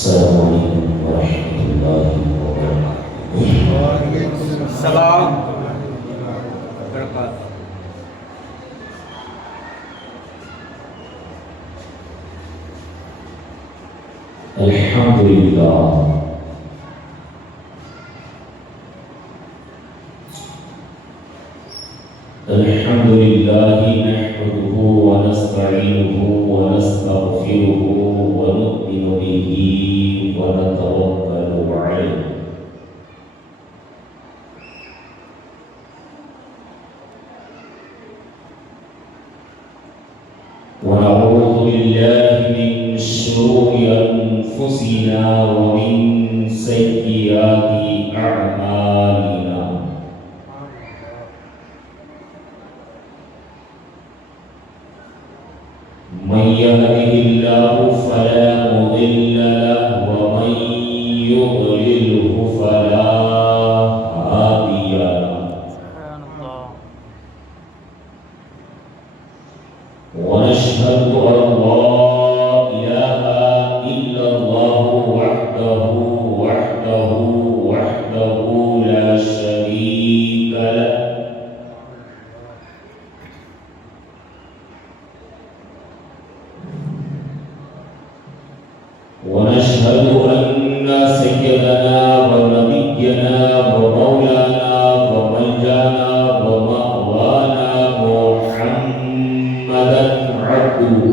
السلام علیکم ورحمۃ اللہ وبرکاتہ۔ وعلیکم السلام برکاتہ۔ الحمد للہ الحمد للہ نحمده ونستعینه ونستغفره ونؤمن به ونتوکل علیہ ونعوذ باللہ من شرور انفسنا ومن سیئات اعمالنا من يهده الله فلا مضل له ومن يضلله فلا هادي له ونشهد أن لا إله إلا الله وحده لا شريك له ونشهد أن سيدنا ونبينا ومولانا وملجانا ومأوانا محمدا عبده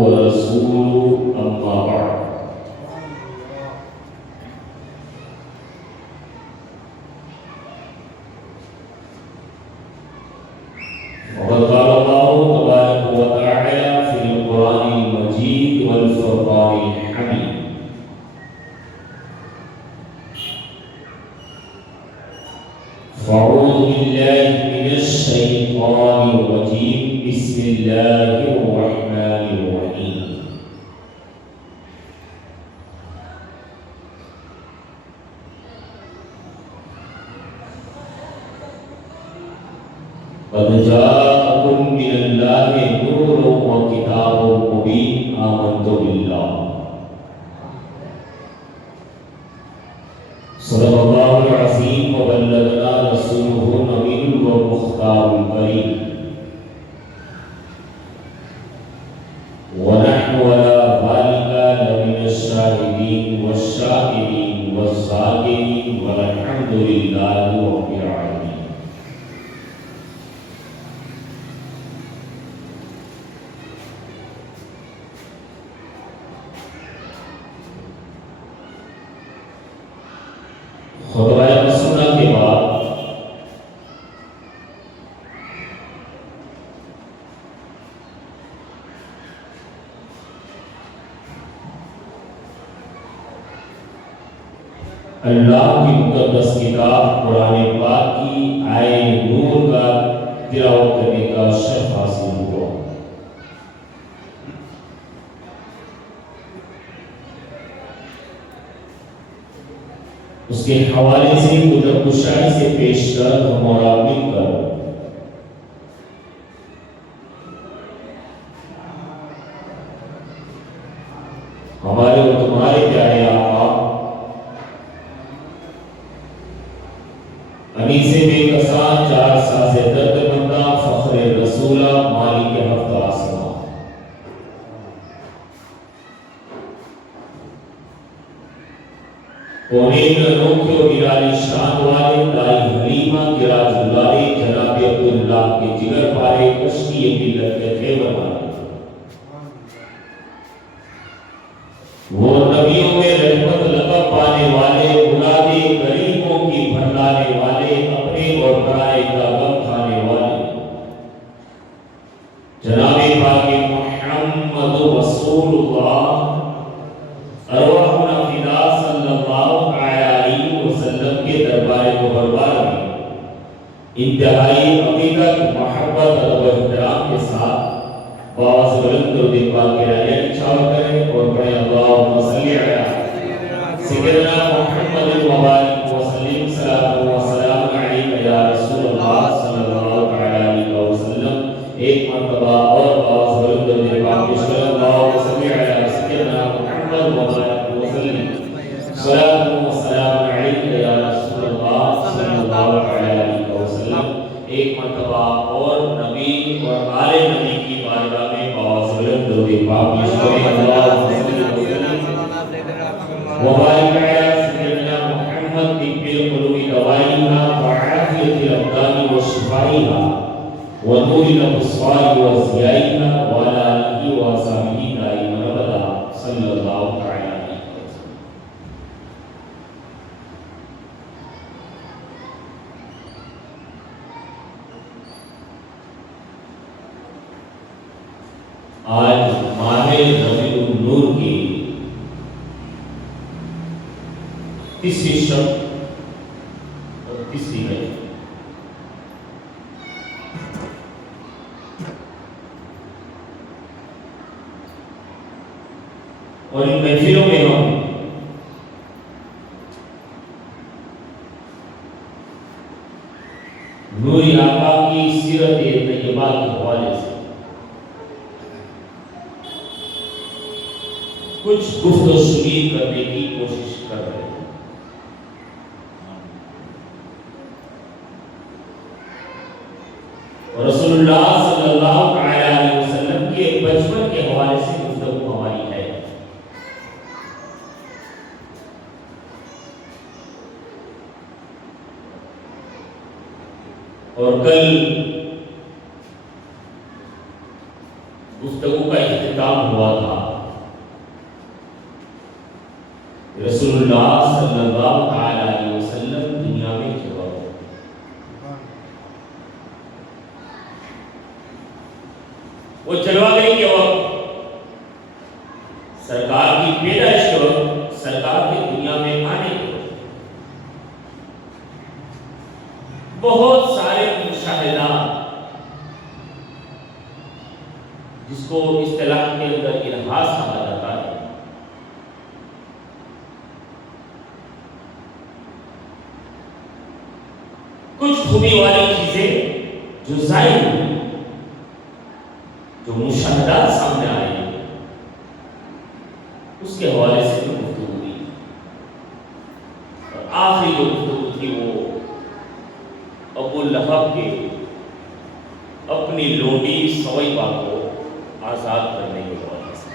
ورسوله أما بعد وقد قال الله تبارك وتعالى في القرآن المجيد والفرقان الحميد فأعوذ بالله من الشيطان الرجيم بسم الله الرحمن الرحيم قد جاءكم من الله نور وكتاب مبين آمنت بالله صدق الله العظيم وبلغنا رسوله النبي المختار الكريم ونحن على ذلك لمن الشاهدين والشاكرين والذاكرين والحمد لله رب العالمين۔ خطبہ مسنہ کے بعد اللہ کی مقدس کتاب قرآن پاک کی آئے نور کا تلاوت کرنے کا شرف حاصل ہوا۔ اس کے حوالے سے قدرت گشائی سے پیش کر ہم اور آپ مل کر ہمارے اور تمہارے پیارے آقا انیس بے کسان چار ساز درد مندہ فخر رسولہ مالک ہفت آسمان کونین انوکھے و نرالی شان والے دائی حلیمہ گراج دلارے جناب عبداللہ کے جگر پارے کشتی ملت کے خیبر والے وہ نبیوں میں رحمت لقب پانے والے مرادے غریبوں کی بھرلانے والے اپنے اور پرائے کا غم کھانے والے جناب پاک محمد رسول اللہ ارواحنا فدا صلی اللہ علیہ وسلم کے دربار مبارک میں انتہائی عقیدت محبت اور احترام کے ساتھ باز بلند و دبا کے رائے چھاو کریں اور پڑھیں اللہم صلی علی سیدنا محمد مبارک وسلم صلاۃ و سلام علیک یا رسول اللہ صلی اللہ علیہ وسلم۔ ایک مرتبہ اور باز بلند و دبا کے صلی اللہ علیہ وسلم الصلاۃ والسلام علیک یا رسول اللہ صلی اللہ علیہ وسلم۔ ایک مرتبہ اور نبی اور آل نبی کی بارگاہ میں باواسطہ درود پاک پیش کریں۔ اللہم صل وبارک علی سیدنا محمد طب القلوب دوائها وعافیة الابدان وشفائها ونور الابصار وضیائها وعلى آلہ وصحبہ دائما ابدا صلی اللہ تعالی علیہ وسلم۔ آج ماہ ربیع النور کی تیسری شب اور تیسری گھڑی، اور ان محفلوں میں ہم نوری آقا کی سیرت طیبہ کے حوالے سے کچھ گفت و شنید کرنے کی کوشش کر رہے ہیں۔ رسول اللہ صلی اللہ علیہ وسلم کے بچپن کے حوالے سے گفتگو ہماری ہے۔ اور کل گفتگو کا اختتام ہوا تھا رسول اللہ صلی اللہ علیہ وسلم دنیا میں جب وہ چلوا گئی کے وقت، سرکار کی پیدائش کے وقت، سرکار کی دنیا میں آنے کے وقت بہت سارے مشاہدات، جس کو اصطلاح کے اندر ارہاس کہا جاتا ہے، کچھ خوبی والی چیزیں جو ظاہر ہوئی، جو مشاہدات سامنے آئے، اس کے حوالے سے جو گفتگو ہوئی، اور آخری جو گفتگو تھی وہ ابو لہب کے اپنی لونڈی سویبہ کو آزاد کرنے کے حوالے سے۔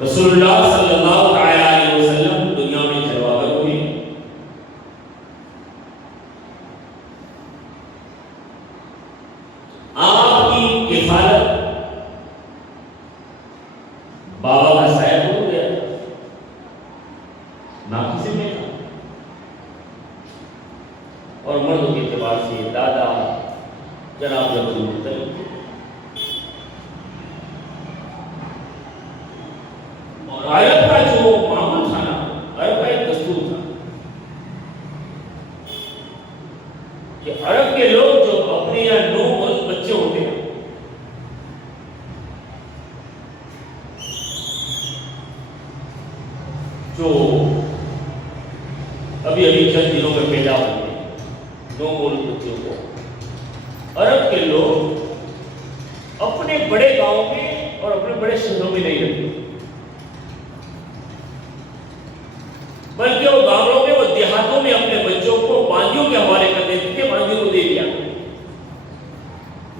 رسول اللہ صلی اللہ علیہ وسلم دنیا میں چلوا کر ہوئے، آپ کی کفالت بابا کا سایہ ہو گیا، نہ کسی میں تھا، اور مردوں کے اعتبار سے دادا جناب عبد المطلب، اور عرب کا جو معمول تھا نا، عرب کا ایک دستور تھا کہ عرب کے لوگ جو اپنے یا نو بچے ہوتے ہیں، جو ابھی چند دنوں میں پیدا ہوئے نو بچوں کو، عرب کے لوگ اپنے بڑے گاؤں میں اور اپنے بڑے شہروں میں نہیں رہتے، بلکہ وہ گاؤں میں، وہ دیہاتوں میں اپنے بچوں کو باندیوں کے حوالے کر دیتے تھے، باندیوں کو دے دیا،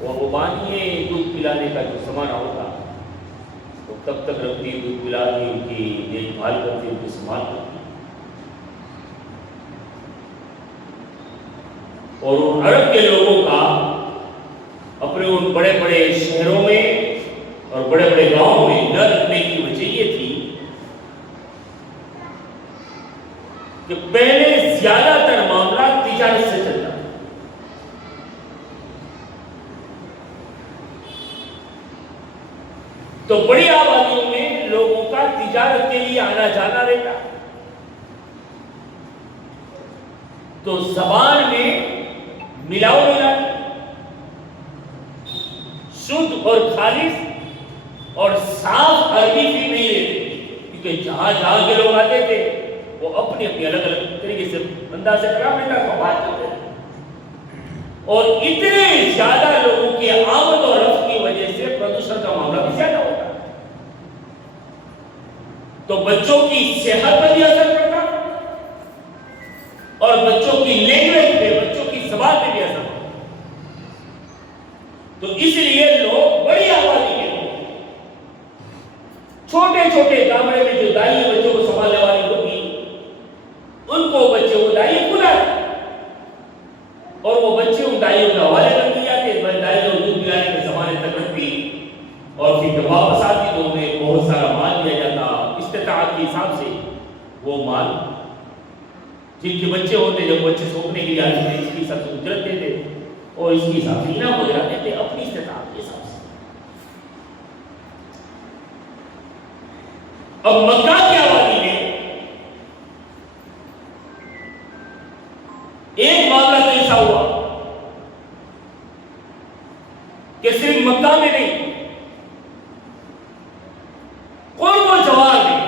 وہ باندیے دودھ پلانے کا جو سامان ہوتا وہ تب تک رکھتی، دودھ پلاتی، ان کی دیکھ بھال کرتی، ان کی سنبھال کرتی، اور ان عرب کے لوگوں کا اپنے ان بڑے بڑے شہروں میں اور بڑے بڑے گاؤں میں نہ رکھنے کی وجہ یہ تھی کہ پہلے زیادہ تر معاملہ تجارت سے چلتا تھا، تو بڑی آبادیوں میں لوگوں کا تجارت کے لیے آنا جانا رہتا، تو زبان میں ملاؤ ملا شدھ اور خالص اور صاف عربی بھی نہیں رہتی، کیونکہ جہاں جہاں کے لوگ آتے تھے وہ اپنی اپنی الگ الگ طریقے سے انداز سے کلام لیتا تھا، بات کرتے تھے، اور اتنے زیادہ لوگوں کی آمد اور رفت کی وجہ سے پردوشن کا معاملہ بھی زیادہ ہوتا ہے، تو بچوں کی صحت پر بھی اثر پڑتا ہے اور بچوں کی لینگویج پہ، بچوں کی زبان پہ بھی اثر پڑتا ہے۔ تو اس لیے لوگ بڑی آبادی کے لوگ چھوٹے چھوٹے کمرے میں جو دائی بچوں کو سنبھالنے والی ہوگی، ان کو بچے وہ دائی بلاتے اور وہ بچے ان دائیوں کے حوالے کر دیے جاتے، دائی کو دودھ پلانے کے زمانے تک رکھتی اور پھر جب واپس آتی تو انہیں بہت سارا مال دیا جاتا، استطاعت کے حساب سے وہ مال جن کے بچے ہوتے، جب بچے سوکھنے کے لیے آتے تھے اس کی حساب سے اجرت دیتے اور اس کے حساب سے انعام وغیرہ دیتے اپنی استطاعت کے حساب سے۔ اب مکہ کی آبادی میں ایک معاملہ تو ایسا ہوا کہ صرف مکہ میں نہیں، قرب و جوار میں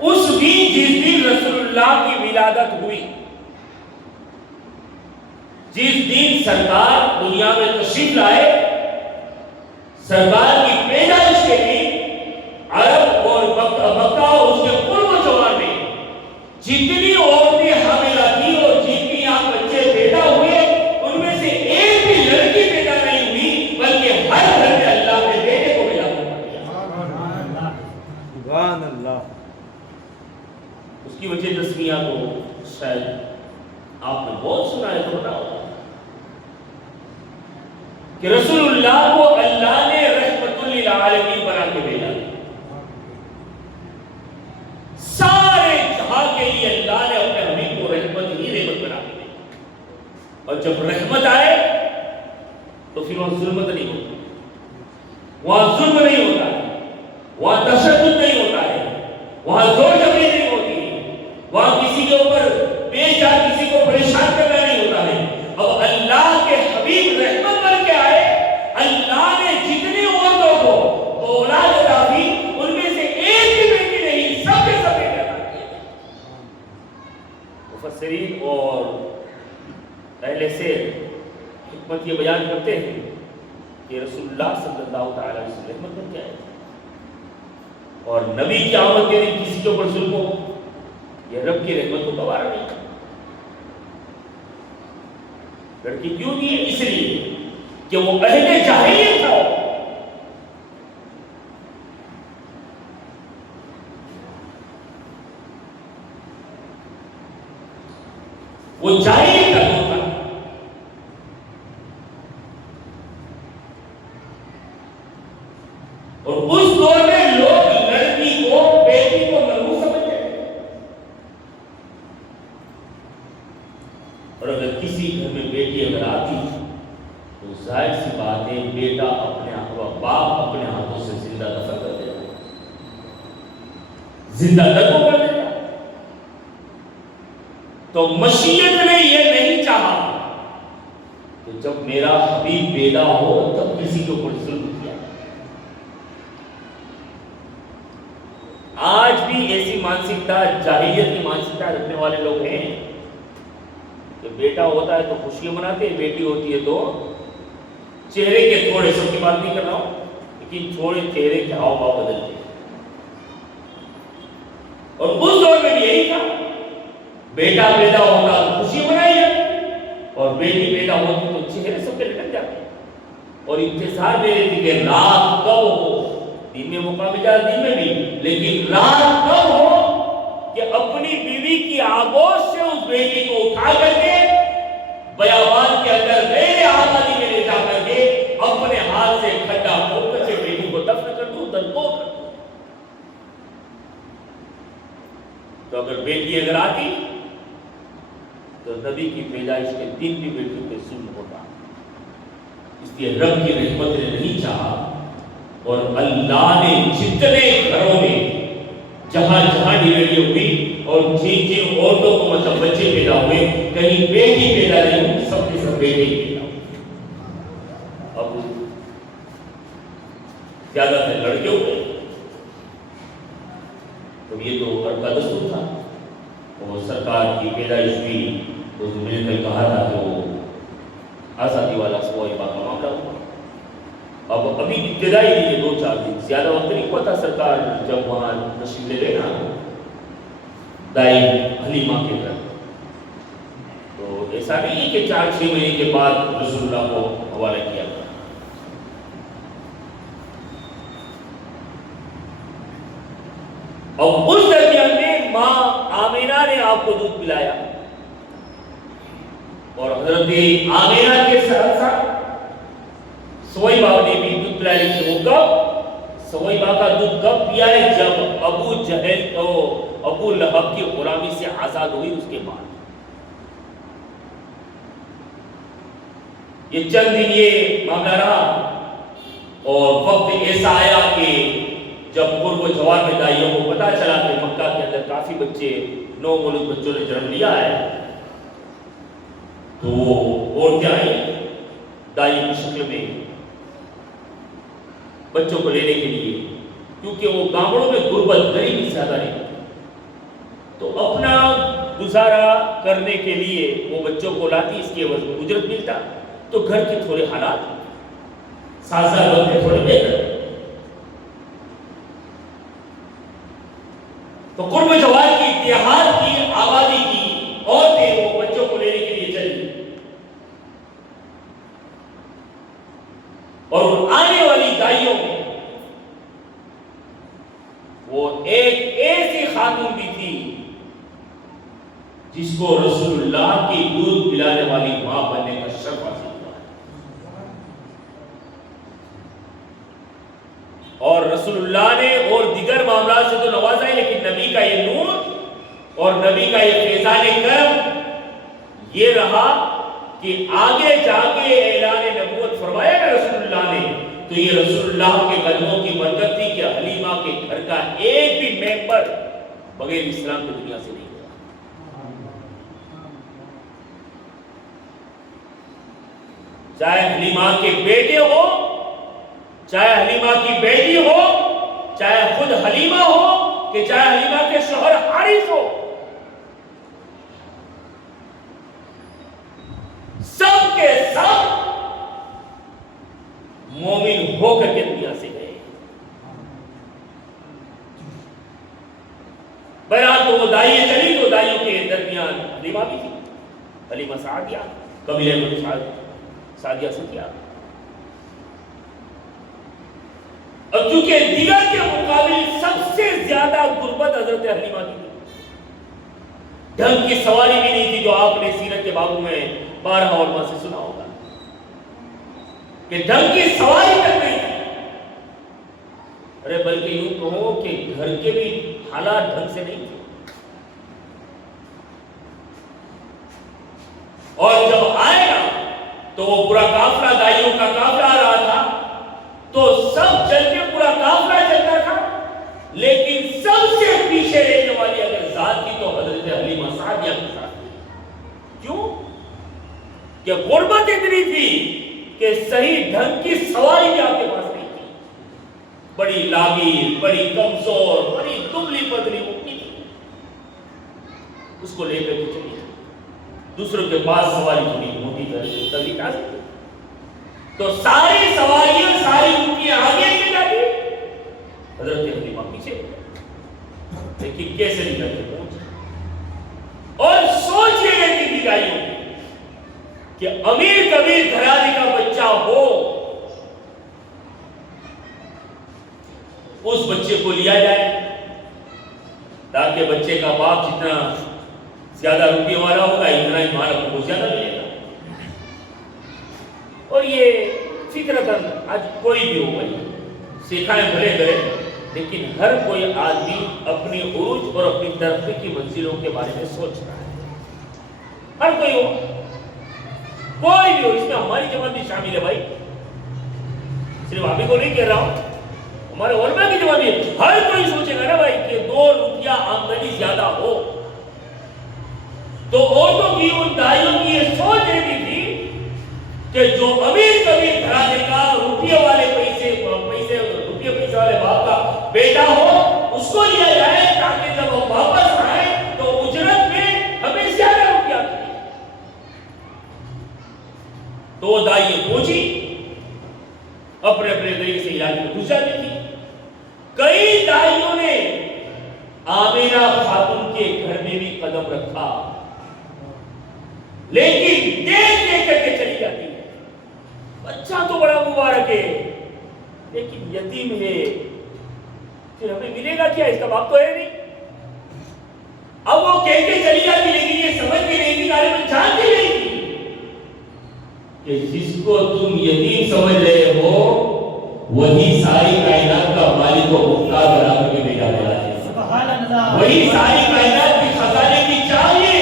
اس دن جس دن رسول اللہ کی ولادت ہوئی، جس دن سرکار دنیا میں تشریف لائے، سرکار کی پیدائش کے دن عرب اور مکہ اور اس کے قرب و جوار میں جتنی عورتیں حاملہ تھیں اور جتنی یہاں بچے پیدا ہوئے، ان میں سے ایک بھی لڑکی پیدا نہیں ہوئی، بلکہ ہر گھر میں اللہ کے بیٹے کو پیدا کیا۔ سبحان اللہ۔ اس کی وجہ تسمیہ تو شاید آپ نے بہت سنا ہے، تو پتا ہوگا کہ رسول اللہ کو اللہ نے رحمت للعالمین بنا کے بھیجا، سارے جہاں کے لیے اللہ نے اپنے حبیب کو رحمت ہی رحمت بنا کے بھیجا، اور جب رحمت آئے تو پھر وہاں ظلمت نہیں ہوتی، وہاں ظلم نہیں ہوتا ہے، وہاں تشدد نہیں ہوتا ہے، وہاں زور جبری نہیں ہوتی، وہاں کسی کے اوپر پیش آ کسی کو پریشان کرنا نہیں ہوتا ہے۔ اب اللہ کے حبیب رحمت بن کے آئے، اللہ نے جتنی عورتوں کو اولاد عطا کی، ان میں سے ایک بھی بیٹی نہیں، سب کے سب بیٹے عطا کیے گئے۔ مفسرین اور اہل سیر حکمت یہ بیان کرتے ہیں کہ رسول اللہ صلی اللہ تعالی علیہ وسلم رحمت بن کے آئے، اور نبی کی آمد کے دن کسی کے اوپر ظلم ہو، یہ رب کی رحمت کو گوارا نہیں کرتا۔ لڑکی کیوں دی ہے؟ اس لیے کہ وہ اہل جاہلیت تھا، وہ جاہلیت کا دور تھا، اور اس دور میں لوگ لڑکی کو، بیٹی کو ملعون سمجھتے تھے، اور اگر کسی گھر میں بیٹی اگر آتی تو ظاہر سی بات ہے بیٹا اپنے باپ اپنے ہاتھوں سے زندہ دفن کر دیتا، زندہ دفن کر دیتا۔ تو مشیت نے یہ نہیں چاہا کہ جب میرا حبیب پیدا ہو تب کسی کے اوپر ظلم کیا۔ آج بھی ایسی مانسکتا، جاہلیت کی مانسکتا رکھنے والے لوگ ہیں کہ بیٹا ہوتا ہے تو خوشیاں مناتے ہیں، بیٹی ہوتی ہے تو چہرے کے تھوڑے، سب کی بات نہیں کر رہا ہوں، لیکن تھوڑے چہرے کے ہاؤ بھاؤ بدلتے ہیں۔ اور اس دور میں بھی یہی تھا، بیٹا پیدا ہوتا تو خوشی منائی جاتی، اور بیٹی پیدا ہوتی تو چہرے سب کے لٹک جاتے، اور انتظار میں رہتی کہ رات کب ہو، دن میں موقع مل جائے دن میں بھی، لیکن رات کب ہو کہ اپنی بیوی کی آگوش سے اس بیٹی کو اٹھا کر کے بیابان کے اندر غیر آبادی میں لے جا کر کے اپنے ہاتھ سے کھڈا کھود کر کے بیٹی کو دفن کر دوں، درگور کر دوں۔ تو اگر بیٹی اگر آتی تو نبی کی پیدائش کے دن بھی بیٹی پہ ظلم ہوتا، اس لیے رب کی رحمت نے نہیں چاہا، اور اللہ نے جتنے گھروں میں جہاں جہاں ڈلیوری ہوئی اور جن جن عورتوں کو مطلب بچے پیدا ہوئے، کہیں بیٹی پیدا نہیں ہوئی، سب کے سب بیٹے ہی پیدا ہوئے۔ اب زیادہ تر لڑکے ہوئے، تو یہ تو عرب کا دستور تھا، اور سرکار کی پیدائش ہوئی تو میں نے کل کہا تھا کہ وہ آزادی والا سوائی باغ کا معاملہ ہوا. اب ابھی ابتدائی لیے 2-4 دن زیادہ وقت نہیں ہوا تھا. سرکار جب وہاں تشریف لے گئے نا دائی حلیمہ کے گھر، تو ایسا نہیں ہے کہ 4-6 مہینے کے بعد رسول اللہ کو حوالہ کیا تھا. اور اس درمیان میں ماں آمینہ نے آپ کو دودھ پلایا، اور حضرت آمینہ کے ساتھ ساتھ سوئیبہ نے بھی دودھ پلایا. وہ کب سوئیبہ کا دودھ کب پیا ہے؟ جب ابو جہل کو ابو لہب کی غلامی سے آزاد ہوئی اس کے بعد. یہ چند دن یہ معاملہ رہا، اور وقت ایسا آیا کہ جب قرب و جوار میں دائیوں کو پتا چلا کہ مکہ کے اندر کافی بچے، 9 مولود بچوں نے جنم لیا ہے، تو عورتیں آئیں دائیوں کی شکل میں بچوں کو لینے کے لیے، کیونکہ وہ گاؤں میں غربت غریبی زیادہ نہیں، تو اپنا گزارا کرنے کے لیے وہ بچوں کو لاتی، اس کے عوض میں اجرت ملتا، تو گھر کے تھوڑے حالات سازگار بنتے تھوڑے بہتر. تو قرب جوار کی دیہات کی آبادی کی عورتیں وہ بچوں کو لینے کے لیے چلی، اور آنے والی دائیوں میں وہ ایک ایسی خاتون بھی تھی جس کو رسول اللہ کی دودھ پلانے والی ماں بننے کا شرف حاصل ہوا ہے. اور رسول اللہ نے اور دیگر معاملات سے تو نوازا ہے، لیکن نبی کا یہ نور اور نبی کا یہ فیضان کرم یہ رہا کہ آگے جا کے اعلان نبوت فرمایا گا رسول اللہ نے، تو یہ رسول اللہ کے قدموں کی برکت تھی کہ حلیمہ کے گھر کا ایک بھی ممبر بغیر اسلام کی دنیا سے نہیں گیا. چاہے حلیمہ کے بیٹے ہو، چاہے حلیمہ کی بیٹی ہو، چاہے خود حلیمہ ہو، کہ چاہے حلیمہ کے شوہر حارث ہو، سب کے سب مومن ہو کر کے دنیا سے گئے. بہرحال تو وہ دائیں چلی، تو دائیوں کے درمیان حلیمہ بھی تھی، حلیمہ سعدیہ، قبیلہ بنو سعدیہ سے کیا. اور چونکہ دیگر کے مقابل سب سے زیادہ غربت حضرت حلیمہ کی تھی، ڈھنگ کی سواری بھی نہیں تھی، جو آپ نے سیرت کے بابوں میں 12 اور ماہ سے سنا ہوگا کہ ڈھنگ کی سواری تک نہیں تھی. ارے بلکہ یوں کہو کہ گھر کے بھی حالات ڈھنگ سے نہیں تھے. اور جب آئے نا تو وہ پورا قافلہ دائیوں کا قافلہ آ رہا تھا، تو سب چل کے پورا قافلہ چلتا تھا، لیکن سب سے پیچھے رہنے والی اگر ذات کی تو حضرت حلیمہ سعدیہ کی ذات تھی. کیوں؟ کہ غربت اتنی تھی کہ صحیح ڈھنگ کی سواری بھی آپ کے پاس نہیں تھی، بڑی لاغیر، بڑی کمزور، بڑی دبلی پتلی اٹھتی تھی، اس کو لے کر کے چلی. دوسروں کے پاس سواری تھوڑی موٹی تبھی کہا سکتے، تو ساری سواریاں ساری ان کی آگے نکل جاتی، حضرت حلیمہ پیچھے. لیکن کیسے نکل کے پہنچے، اور سوچ یہ رہتی تھی دائیوں کہ امیر کبیر گھرانے کا بچہ ہو، اس بچے کو لیا جائے تاکہ بچے کا باپ جتنا زیادہ روپے والا ہوگا اتنا ہی مال کو زیادہ ملے گا. اور یہ فطرتاً آج کوئی بھی ہو بھائی سکھائیں بھلے کرے، لیکن ہر کوئی آدمی اپنی عروج اور اپنی ترقی کی منزلوں کے بارے میں سوچ رہا ہے. ہر کوئی ہو، کوئی بھی ہو، اس میں ہماری جماعت بھی شامل ہے بھائی، صرف آپ ہی کو نہیں کہہ رہا ہوں، ہمارے علماء کی جماعت بھی. ہر کوئی سوچے گا نا بھائی کہ 2 روپیہ آمدنی زیادہ ہو، تو عورتوں کی ان دائیوں کی یہ سوچ رہتی تھی کہ جو امیر کبیر گھرانے کا روپیے والے روپیے پیسے والے باپ کا بیٹا ہو، اس کو لیا جائے تاکہ جب وہ واپس آئے تو اجرت میں ہمیں زیادہ روپیہ ملے. وہ دائی پہنچی اپنے اپنے طریقے سے علاج میں گھس جاتی تھی. کئی دائیوں نے آمینہ خاتون کے گھر میں بھی قدم رکھا لیکن دیکھ دیکھ کر کے چلی جاتی ہے. بچہ تو بڑا مبارک ہے لیکن یتیم ہے, پھر ہمیں ملے گا کیا؟ اس کا باپ تو ہے نہیں. اب وہ کہہ کے چلی جاتی لیکن یہ سمجھ بھی نہیں تھی, غالباً جانتی نہیں تھی کہ جس کو تم یتیم سمجھ رہے ہو وہی ساری کائنات کا مالک و مختار بنا کر کے بھیجا گیا ہے. سبحان اللہ. وہی ساری کائنات کی خزانے کی چابی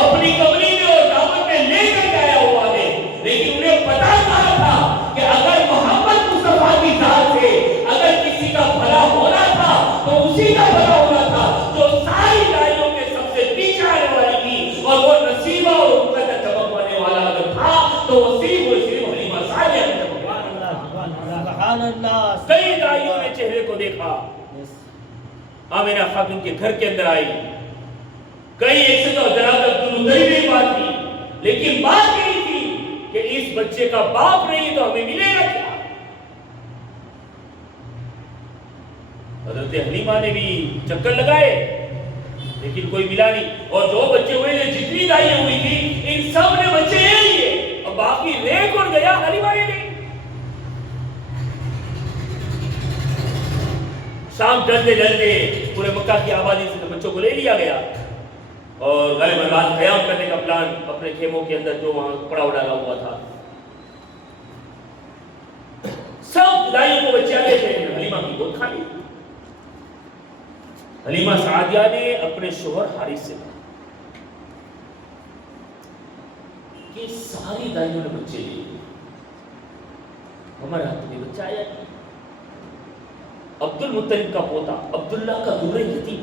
اپنی کمری میں اور دامن میں لے کر کے آیا ہوا ہے. لیکن انہیں پتا کہا تھا کہ اگر محمد مصطفیٰ کی ذات سے اگر کسی کا بھلا ہونا تھا تو اسی کا بھلا ہونا تھا جو ساری دائیوں کے سب سے پیچھے آنے والی تھی, اور وہ نصیبہ اور مقدر چمکوانے والا اگر تھا تو وہ صرف حلیمہ سعدیہ نے چمکوایا. سبحان اللہ. کئی دائیوں نے چہرے کو دیکھا, آمینہ خاتون کے گھر کے اندر آئی. کئی ایک سے تو جناب عبدالمطلب بھی بات کی لیکن بات یہی تھی کہ اس بچے کا باپ نہیں تو ہمیں ملے گا کیا. حضرت حلیمہ نے بھی چکر لگائے لیکن کوئی ملا نہیں, اور جو بچے ہوئے تھے جتنی دائیں ہوئی تھی ان سب نے بچے لے لیے, اور باقی رہ کون گیا؟ حلیمہ نے نہیں. شام ڈلتے ڈلتے پورے مکہ کی آبادی سے بچوں کو لے لیا گیا اور غالباً رات قیام کرنے کا پلان اپنے خیموں کے اندر جو وہاں پڑاؤ ڈالا ہوا تھا. سب دائیوں کو بچے آگے تھے, حلیمہ کی گود کھا لی. حلیمہ سعدیہ نے اپنے شوہر حارث سے کہا کہ ساری دائیوں نے بچے لیے, ہمارے ہاتھ میں بچہ آیا نہیں. عبد المطلب کا پوتا عبداللہ کا دور یتیم,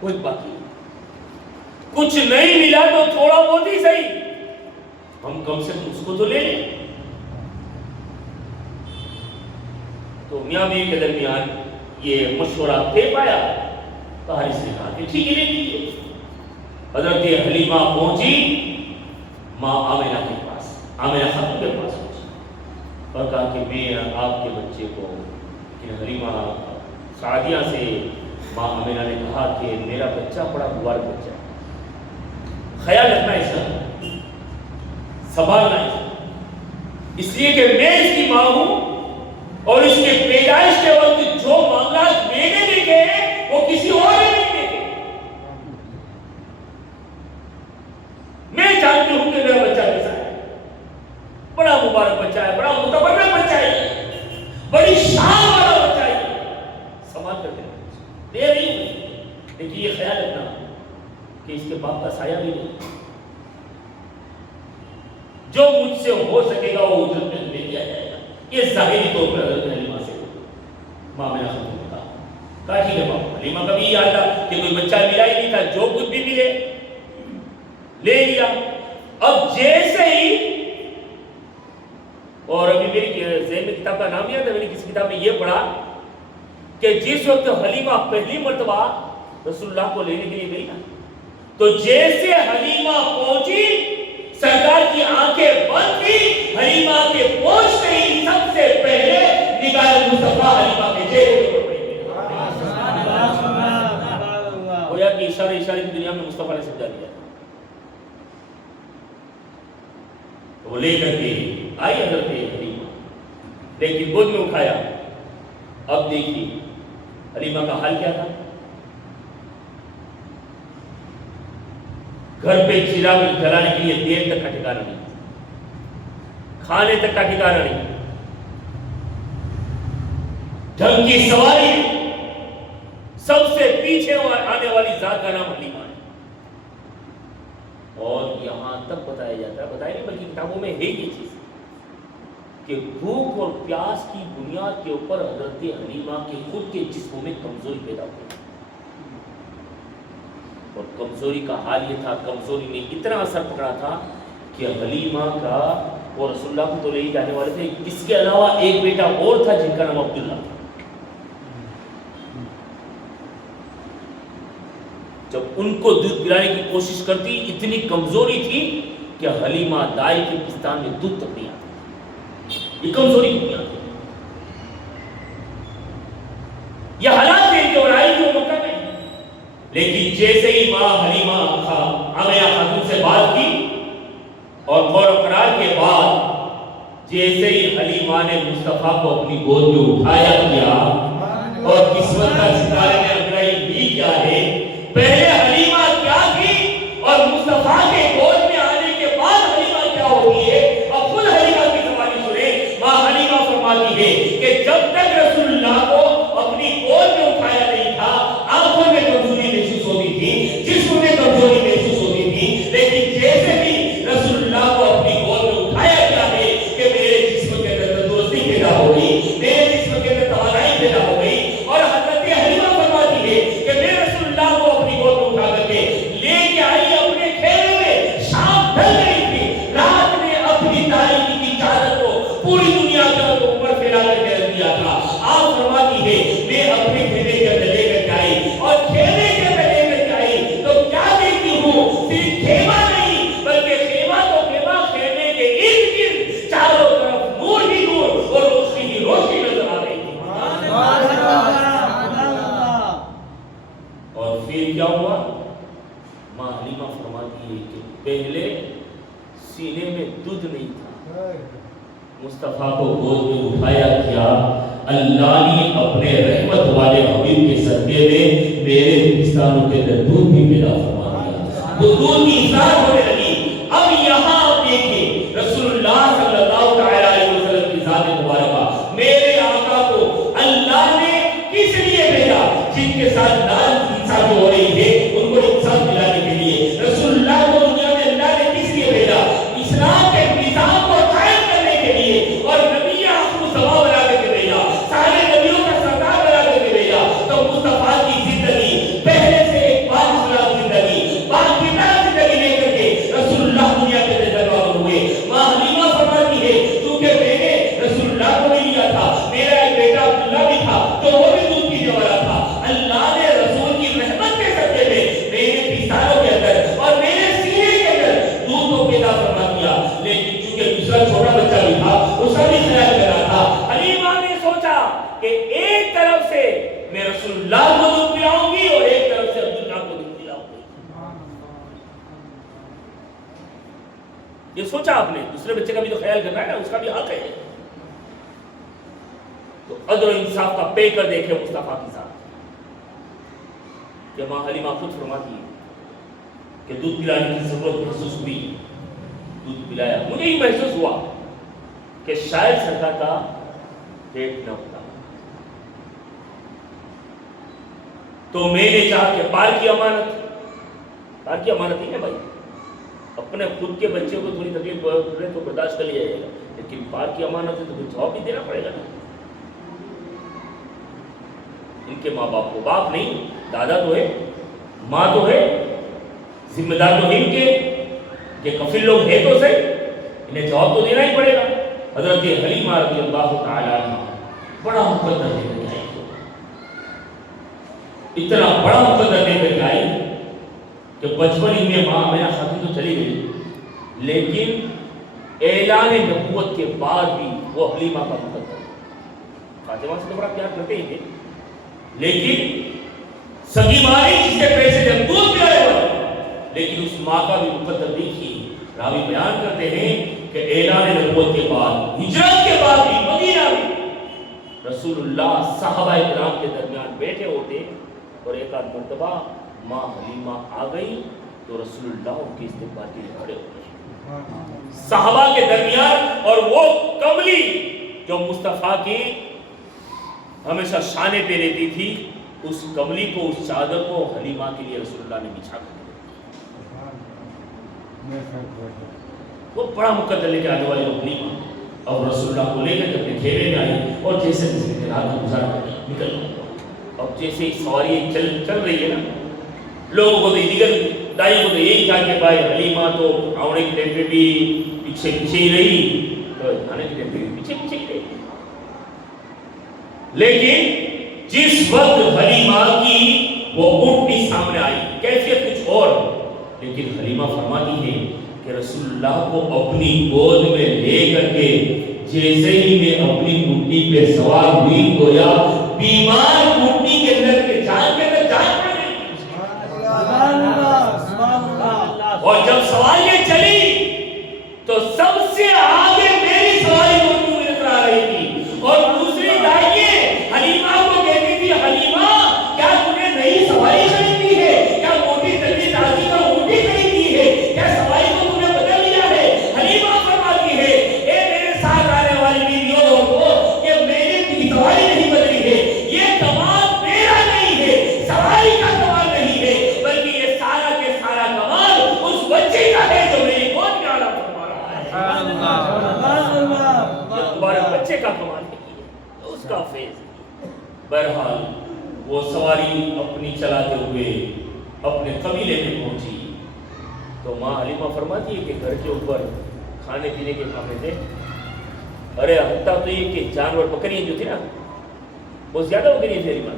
کوئی باقی کچھ نہیں ملا تو تھوڑا بہت ہی صحیح, ہم کم سے کم اس کو تو لے لیں. تو میاں بیوی کے درمیان یہ مشورہ دے پایا تو حارث نے کہا کہ ٹھیک ہے لے لیجیے. حضرت حلیمہ پہنچی ماں آمینہ کے پاس, آمینہ خاتون کے پاس پہنچی اور کہا کہ میں آپ کے بچے کو, حلیمہ سعدیہ سے ماں آمینہ نے کہا کہ میرا بچہ بڑا مبارک بچہ ہے, خیال رکھنا اس کا, سنبھالنا اس لیے کہ میں اس کی ماں ہوں اور اس کے پیدائش کے وقت جو معاملات میں نے دیکھے وہ کسی اور نے نہیں دیکھے. میں جانتی ہوں کہ میرا بچہ کیسا ہے, بڑا مبارک بچہ ہے, بڑا متبرک بچہ ہے, بڑی شان والا بچہ ہے. سماج کرتے دے رہی ہوں لیکن یہ خیال رکھنا کہ اس کے باپ کا سایہ بھی نہیں. جو مجھ سے ہو سکے گا وہ اجرت میں لے لیا جائے گا. یہ ظاہری طور پر حضرت حلیمہ سے ماں میرا خاتون نے کہا ٹھیک ہے باپ. حلیمہ کا بھی یہ حال تھا کہ کوئی بچہ ملا ہی نہیں تھا, جو کچھ بھی ملے لے لیا. اب جیسے ہی, اور ابھی میری ذہن میں کتاب کا نام یاد ہے, میں نے کسی کتاب میں یہ پڑھا کہ جس وقت حلیمہ پہلی مرتبہ رسول اللہ کو لینے کے لیے گئی نا, تو جیسے حلیمہ پہنچی سرکار کی آنکھیں بند تھی, حلیمہ کے پہنچتے ہی سب سے پہلے نگاہ مصطفیٰ حلیمہ کے چہرے پر پڑی. گویا کہ اشارے کی دنیا میں مصطفیٰ نے سمجھا دیا. وہ لے کر کے آئی حضرت حلیمہ, لیکن گود میں اٹھایا. اب دیکھیے حلیمہ کا حال کیا تھا. گھر پہ چراغ جلانے کے لیے دیر تک کا ٹھکانا نہیں, کھانے تک کا ٹھکانا نہیں, ڈھنگ کی سواری, سب سے پیچھے آنے والی ذات کا نام حلیمہ ہے. اور یہاں تک بتایا جاتا ہے, بتایا نہیں بلکہ کتابوں میں ہے یہ چیز کہ بھوک اور پیاس کی بنیاد کے اوپر حضرت حلیمہ کے خود کے جسموں میں کمزوری پیدا ہوئی, اور کمزوری کا حال یہ تھا, کمزوری نے اتنا اثر پکڑا تھا کہ حلیمہ کا, وہ رسول اللہ کو تو لے جانے والے تھے, اس کے علاوہ ایک بیٹا اور تھا جن کا نام عبداللہ تھا. جب ان کو دودھ پلانے کی کوشش کرتی, اتنی کمزوری تھی کہ حلیمہ دائی کے پستان میں دودھ تک نہیں آتا. یہ کمزوری کی بنیاد ہے. یہ حالات تھے جو رائی جو مکہ میں. لیکن جیسے ہی ماں حلیمہ آمیہ خاتون سے بات کی اور غور و قرار کے بعد جیسے ہی حلیمہ نے مصطفیٰ کو اپنی گود میں اٹھایا کیا اور قسمت کا ستارے نے اگرائی بھی کیا ہے. پہلے حلیمہ کیا تھی اور مصطفیٰ کے گود میں آنے کے بعد حلیمہ کیا ہوتی ہے. اب خود حلیمہ کی زبانی سنیں. ماں حلیمہ فرماتی ہے کہ جب تک رسول اللہ کو اپنی گود میں اٹھایا نہیں تھا آنکھوں میں کمزوری محسوس ہوتی تھی, جسم میں کمزوری محسوس ہوتی تھی, لیکن جیسے بھی رسول اللہ کو اپنی گود میں اٹھایا گیا ہے کہ میرے جسم کے اندر تندرستی پیدا ہو گئی, میرے جسم کے اندر توانائی پیدا ہو گئی. اور حضرت حلیمہ فرماتی ہے کہ میں رسول اللہ کو اپنی گود میں اٹھا کر کے لے کے آئی اپنے کھیلے میں. شام ڈھل گئی تھی, رات نے اپنی تاریکی کی چادر کو پوری دنیا کے اوپر پھیلا کر کے رکھ دیا تھا. آپ فرماتی ہے میں اپنے کھیلے کے اندر لے کر کے آئی اور کھیلے کے اندر لے کر کے آئی تو کیا دیکھتی ہوں, صرف خیمہ نہیں بلکہ خیمہ تو خیمہ, خیمے کے ارد گرد چاروں طرف نور ہی نور اور روشنی ہی روشنی نظر آ رہی تھی. اور پھر کیا ہوا؟ ماں حلیمہ فرماتی ہے کہ پہلے سینے میں دودھ نہیں تھا, مصطفیٰ کو گود میں اٹھایا کیا, اللہ نے اپنے رحمت والے حبیب کے صدقے میں میرے پستانوں کے اندر دودھ بھی پیدا فرما دیا. وہ دودھ کی اثار ہونے لگی. اب یہاں آپ دیکھیں رسول اللہ صلی اللہ تعالی علیہ وسلم کی ذات مبارکہ, میرے آقا کو اللہ نے کس لیے بھیجا؟ جن کے ساتھ ناانصافی ہو رہی ہے ان کو انصاف دلانے کے لیے. رسول اللہ کو دنیا میں اللہ نے کس لیے بھیجا؟ اسلام کے نظام کو قائم کرنے کے لیے. اور نبی آپ کو سوا بنا کر کے بھیجا, سارے نبیوں کا سردار بنا کر کے بھیجا. تو مصطفیٰ کی زندگی پہلے سے ایک باخبر زندگی, باخبر زندگی لے کر کے رسول اللہ دنیا کے اندر جلوہ ہوئے. ماں حلیمہ فرماتی ہے کیونکہ میں نے رسول اللہ کو بھی لیا تھا, میرا ایک بیٹا عبداللہ بھی تھا تو وہ بھی دودھ پینے والا تھا. اللہ نے رسول کی رحمت کے صدقے میں میرے پستانوں کے اندر اور میرے سینے کے اندر دودھ کو پیدا فرما دیا. لیکن چونکہ دوسرا چھوٹا بچہ بھی تھا, اس کا بھی خیال کر رہا تھا. حلیمہ نے سوچا کہ ایک طرف سے میں رسول اللہ کو دودھ پلاؤں گی اور ایک طرف سے عبداللہ کو دودھ پلاؤں گی. یہ سوچا آپ نے, دوسرے بچے کا بھی تو خیال کرنا ہے نا, اس کا بھی حق ہے. تو عدل و انصاف کا پے کر دیکھے مصطفیٰ کے ساتھ. کہ ماں حلیمہ خود فرماتی ہے کہ دودھ پلانے کی ضرورت محسوس ہوئی, دودھ پلایا. مجھے ہی محسوس ہوا کہ شاید سرکار کا پیٹ نہ ہوتا. تو میں نے چاہا کہ پار کی امانت ہی ہے بھائی, اپنے خود کے بچے کو تھوڑی تکلیف پڑے تو برداشت کر لیا جائے گا, لیکن پار کی امانت ہے تو کچھ جواب بھی دینا پڑے گا نا. ان کے ماں باپ کو, باپ نہیں دادا تو ہے, ماں تو ہے, ذمہ دار تو ان کے کہ کفیل لوگ ہیں تو صحیح, انہیں جواب تو دینا ہی پڑے گا. حضرت حلیمہ رضی اللہ تعالی عنہ بڑا مقدر دے کر آئی, اتنا بڑا مقدر دے کر آئی کہ بچپن ہی میں ماں میرا خاتون تو چلی گئی, لیکن اعلان نبوت کے بعد بھی وہ حلیمہ کا مقدر. فاطمہ سے تو بڑا پیار کرتے ہی تھے, لیکن سگی ماری جس کے پیسے جب دودھ پلائے ہوئے, لیکن اس ماں کا بھی مقدر دیکھیے. راوی بیان کرتے ہیں کہ اعلان نبوت کے بعد, ہجرت کے بعد بھی مدینہ میں رسول اللہ صحابہ کرام کے درمیان بیٹھے ہوتے اور ایک آدھ مرتبہ ماں حلیمہ آ گئی تو رسول اللہ ان کے استقبال کے لیے کھڑے ہو گئے صحابہ کے درمیان. اور وہ کملی جو مصطفیٰ کی ہمیشہ شانے پہ رہتی تھی, اس کملی کو, اس چادر کو حلیمہ کے لیے رسول اللہ نے بچھا کر وہ بڑا مقدر لے کے آنے والی حلیمہ اور رسول اللہ کو لے کر اپنے کھیلے میں آئی اور جیسے رات کو گزار کر نکل گئی. اور جیسے ہی سواری چل رہی ہے نا, لوگوں کو تو دیگر دائی کو تو یہی تھا کہ بھائی حلیمہ تو آوڑے کے ٹائم پہ بھی پیچھے ہی رہی, تو آنے کے ٹائم پہ بھی پیچھے ہی رہی. لیکن جس وقت حلیمہ کی وہ اونٹنی سامنے آئی, کیفیت کچھ اور, لیکن حلیمہ فرماتی ہے کہ کہ رسول اللہ کو اپنی گود میں لے کر کے جیسے ہی میں اپنی اونٹنی پہ سوار ہوئی گویا بیمار اونٹنی کے اندر کے جان پڑ گئی. سبحان اللہ سبحان اللہ. اور جب سواریاں چلی تو سب سے آگے میری سواری ہوتی ہوئی نظر آ رہی تھی اور دوسری دائیں حلیمہ کو کہتی تھی حلیمہ کیا تم نے نئی سواری خریدی ہے, کیا موٹی تگڑی تازی کا اونٹی خریدی ہے, کیا سواری کو تم نے بدل لیا ہے. حلیمہ فرماتی ہے اے میرے ساتھ آنے والی بیویوں لوگوں کہ میری سواری نہیں بدلی ہے, یہ کمال میرا نہیں ہے, سواری کا کمال نہیں ہے, بلکہ یہ سارا کے سارا کمال اس بچے کا ہے جو میری گود میں آ رہا تمہارا بچے کا کمال نہیں, اس کا فیض. بہرحال وہ سواری اپنی چلاتے ہوئے اپنے قبیلے میں پہنچی تو ماں حلیمہ فرماتی ہے کہ گھر کے اوپر کھانے پینے کے کھانے تھے. ارے حتیٰ تو یہ کہ جانور بکریاں جو تھی نا وہ زیادہ بکریاں تھے حلیمہ,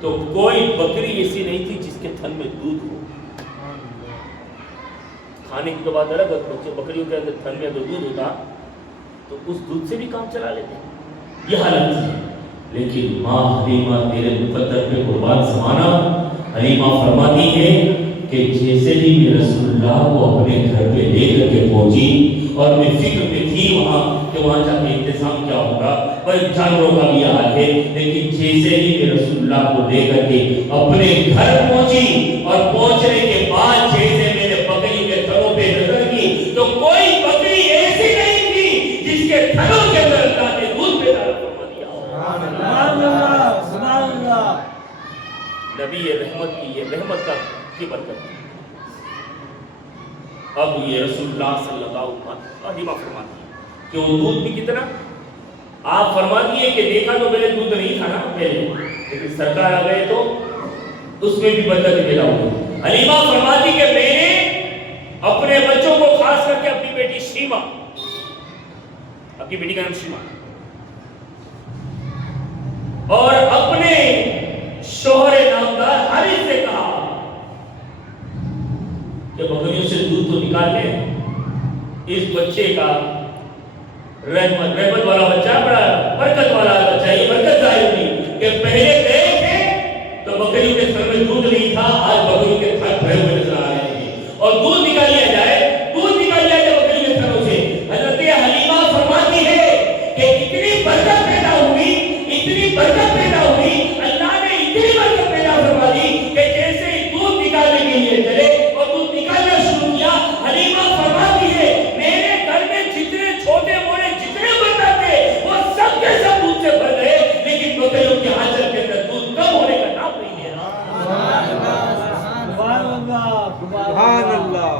تو کوئی بکری ایسی نہیں تھی جس کے تھن میں دودھ ہو. کھانے کی تو بات الگ ہے, بچے بکریوں کے اندر تھن میں اگر دودھ ہوتا تو اس دودھ سے بھی کام چلا لیتے. یہ حالت تھی. لیکن ماں حلیمہ تیرے مقدر پہ قربان زمانہ حلیمہ فرماتی ہے کہ جیسے ہی میں رسول اللہ کو اپنے گھر پہ لے کر کے پہنچی اور میں فکر میں تھی وہاں کہ وہاں جا کے انتظام کیا ہوگا, پر جانوروں کا بھی حال ہے, لیکن جیسے ہی میں رسول اللہ کو لے کر کے اپنے گھر پہنچی اور پہنچنے کے بعد جیسے میں نے بکری کے تھنوں پہ نظر کی تو کوئی بکری ایسی نہیں تھی جس کے تھنوں کے اندر اللہ نے دودھ پیدا فرما دیا. سبحان اللہ سبحان اللہ. نبی رحمت کی یہ رحمت کی برکت. اب یہ رسول اللہ صلی اللہ علیہ وسلم فرماتی ہے کہ وہ دودھ بھی کتنا, آپ فرماتی ہے کہ دیکھا تو پہلے دودھ نہیں تھا نا پہلے, لیکن سرکار آ گئے تو اس میں بھی برکت پیدا ہوئی. حلیمہ فرماتی کہ میں نے اپنے بچوں کو خاص کر کے اپنی بیٹی شیما, اپنی بیٹی کا نام شیما, اور اپنے شوہر نامدار حارث سے کہا کہ بکریوں سے دودھ تو نکال لیں, اس بچے کا رحمت والا بچہ, بڑا برکت والا بچہ, یہ برکت ظاہر ہوئی کہ پہلے گئے تھے تو بکریوں کے تھن میں دودھ نہیں تھا, آج بکریوں کے تھن بھرے ہوئے نظر آ رہے ہیں اور دودھ نکال لیا جائے, دودھ نکال لیا جائے بکریوں کے تھنوں سے. حضرت حلیمہ فرماتی ہے کہ اتنی برکت پیدا ہوئی, اتنی برکت پیدا ہوئی, اللہ نے اتنی برکت پیدا فرما دی کہ جیسے ہی دودھ نکالنے کے لیے چلے اور دودھ نکالنا شروع کیا, حلیمہ فرماتی ہے میرے گھر میں جتنے چھوٹے موٹے جتنے برتن تھے وہ سب کے سب دودھ سے بھر گئے, لیکن بکریوں کے آنچل کے اندر دودھ کم ہونے کا نام نہیں لے رہا. سبحان اللہ سبحان اللہ.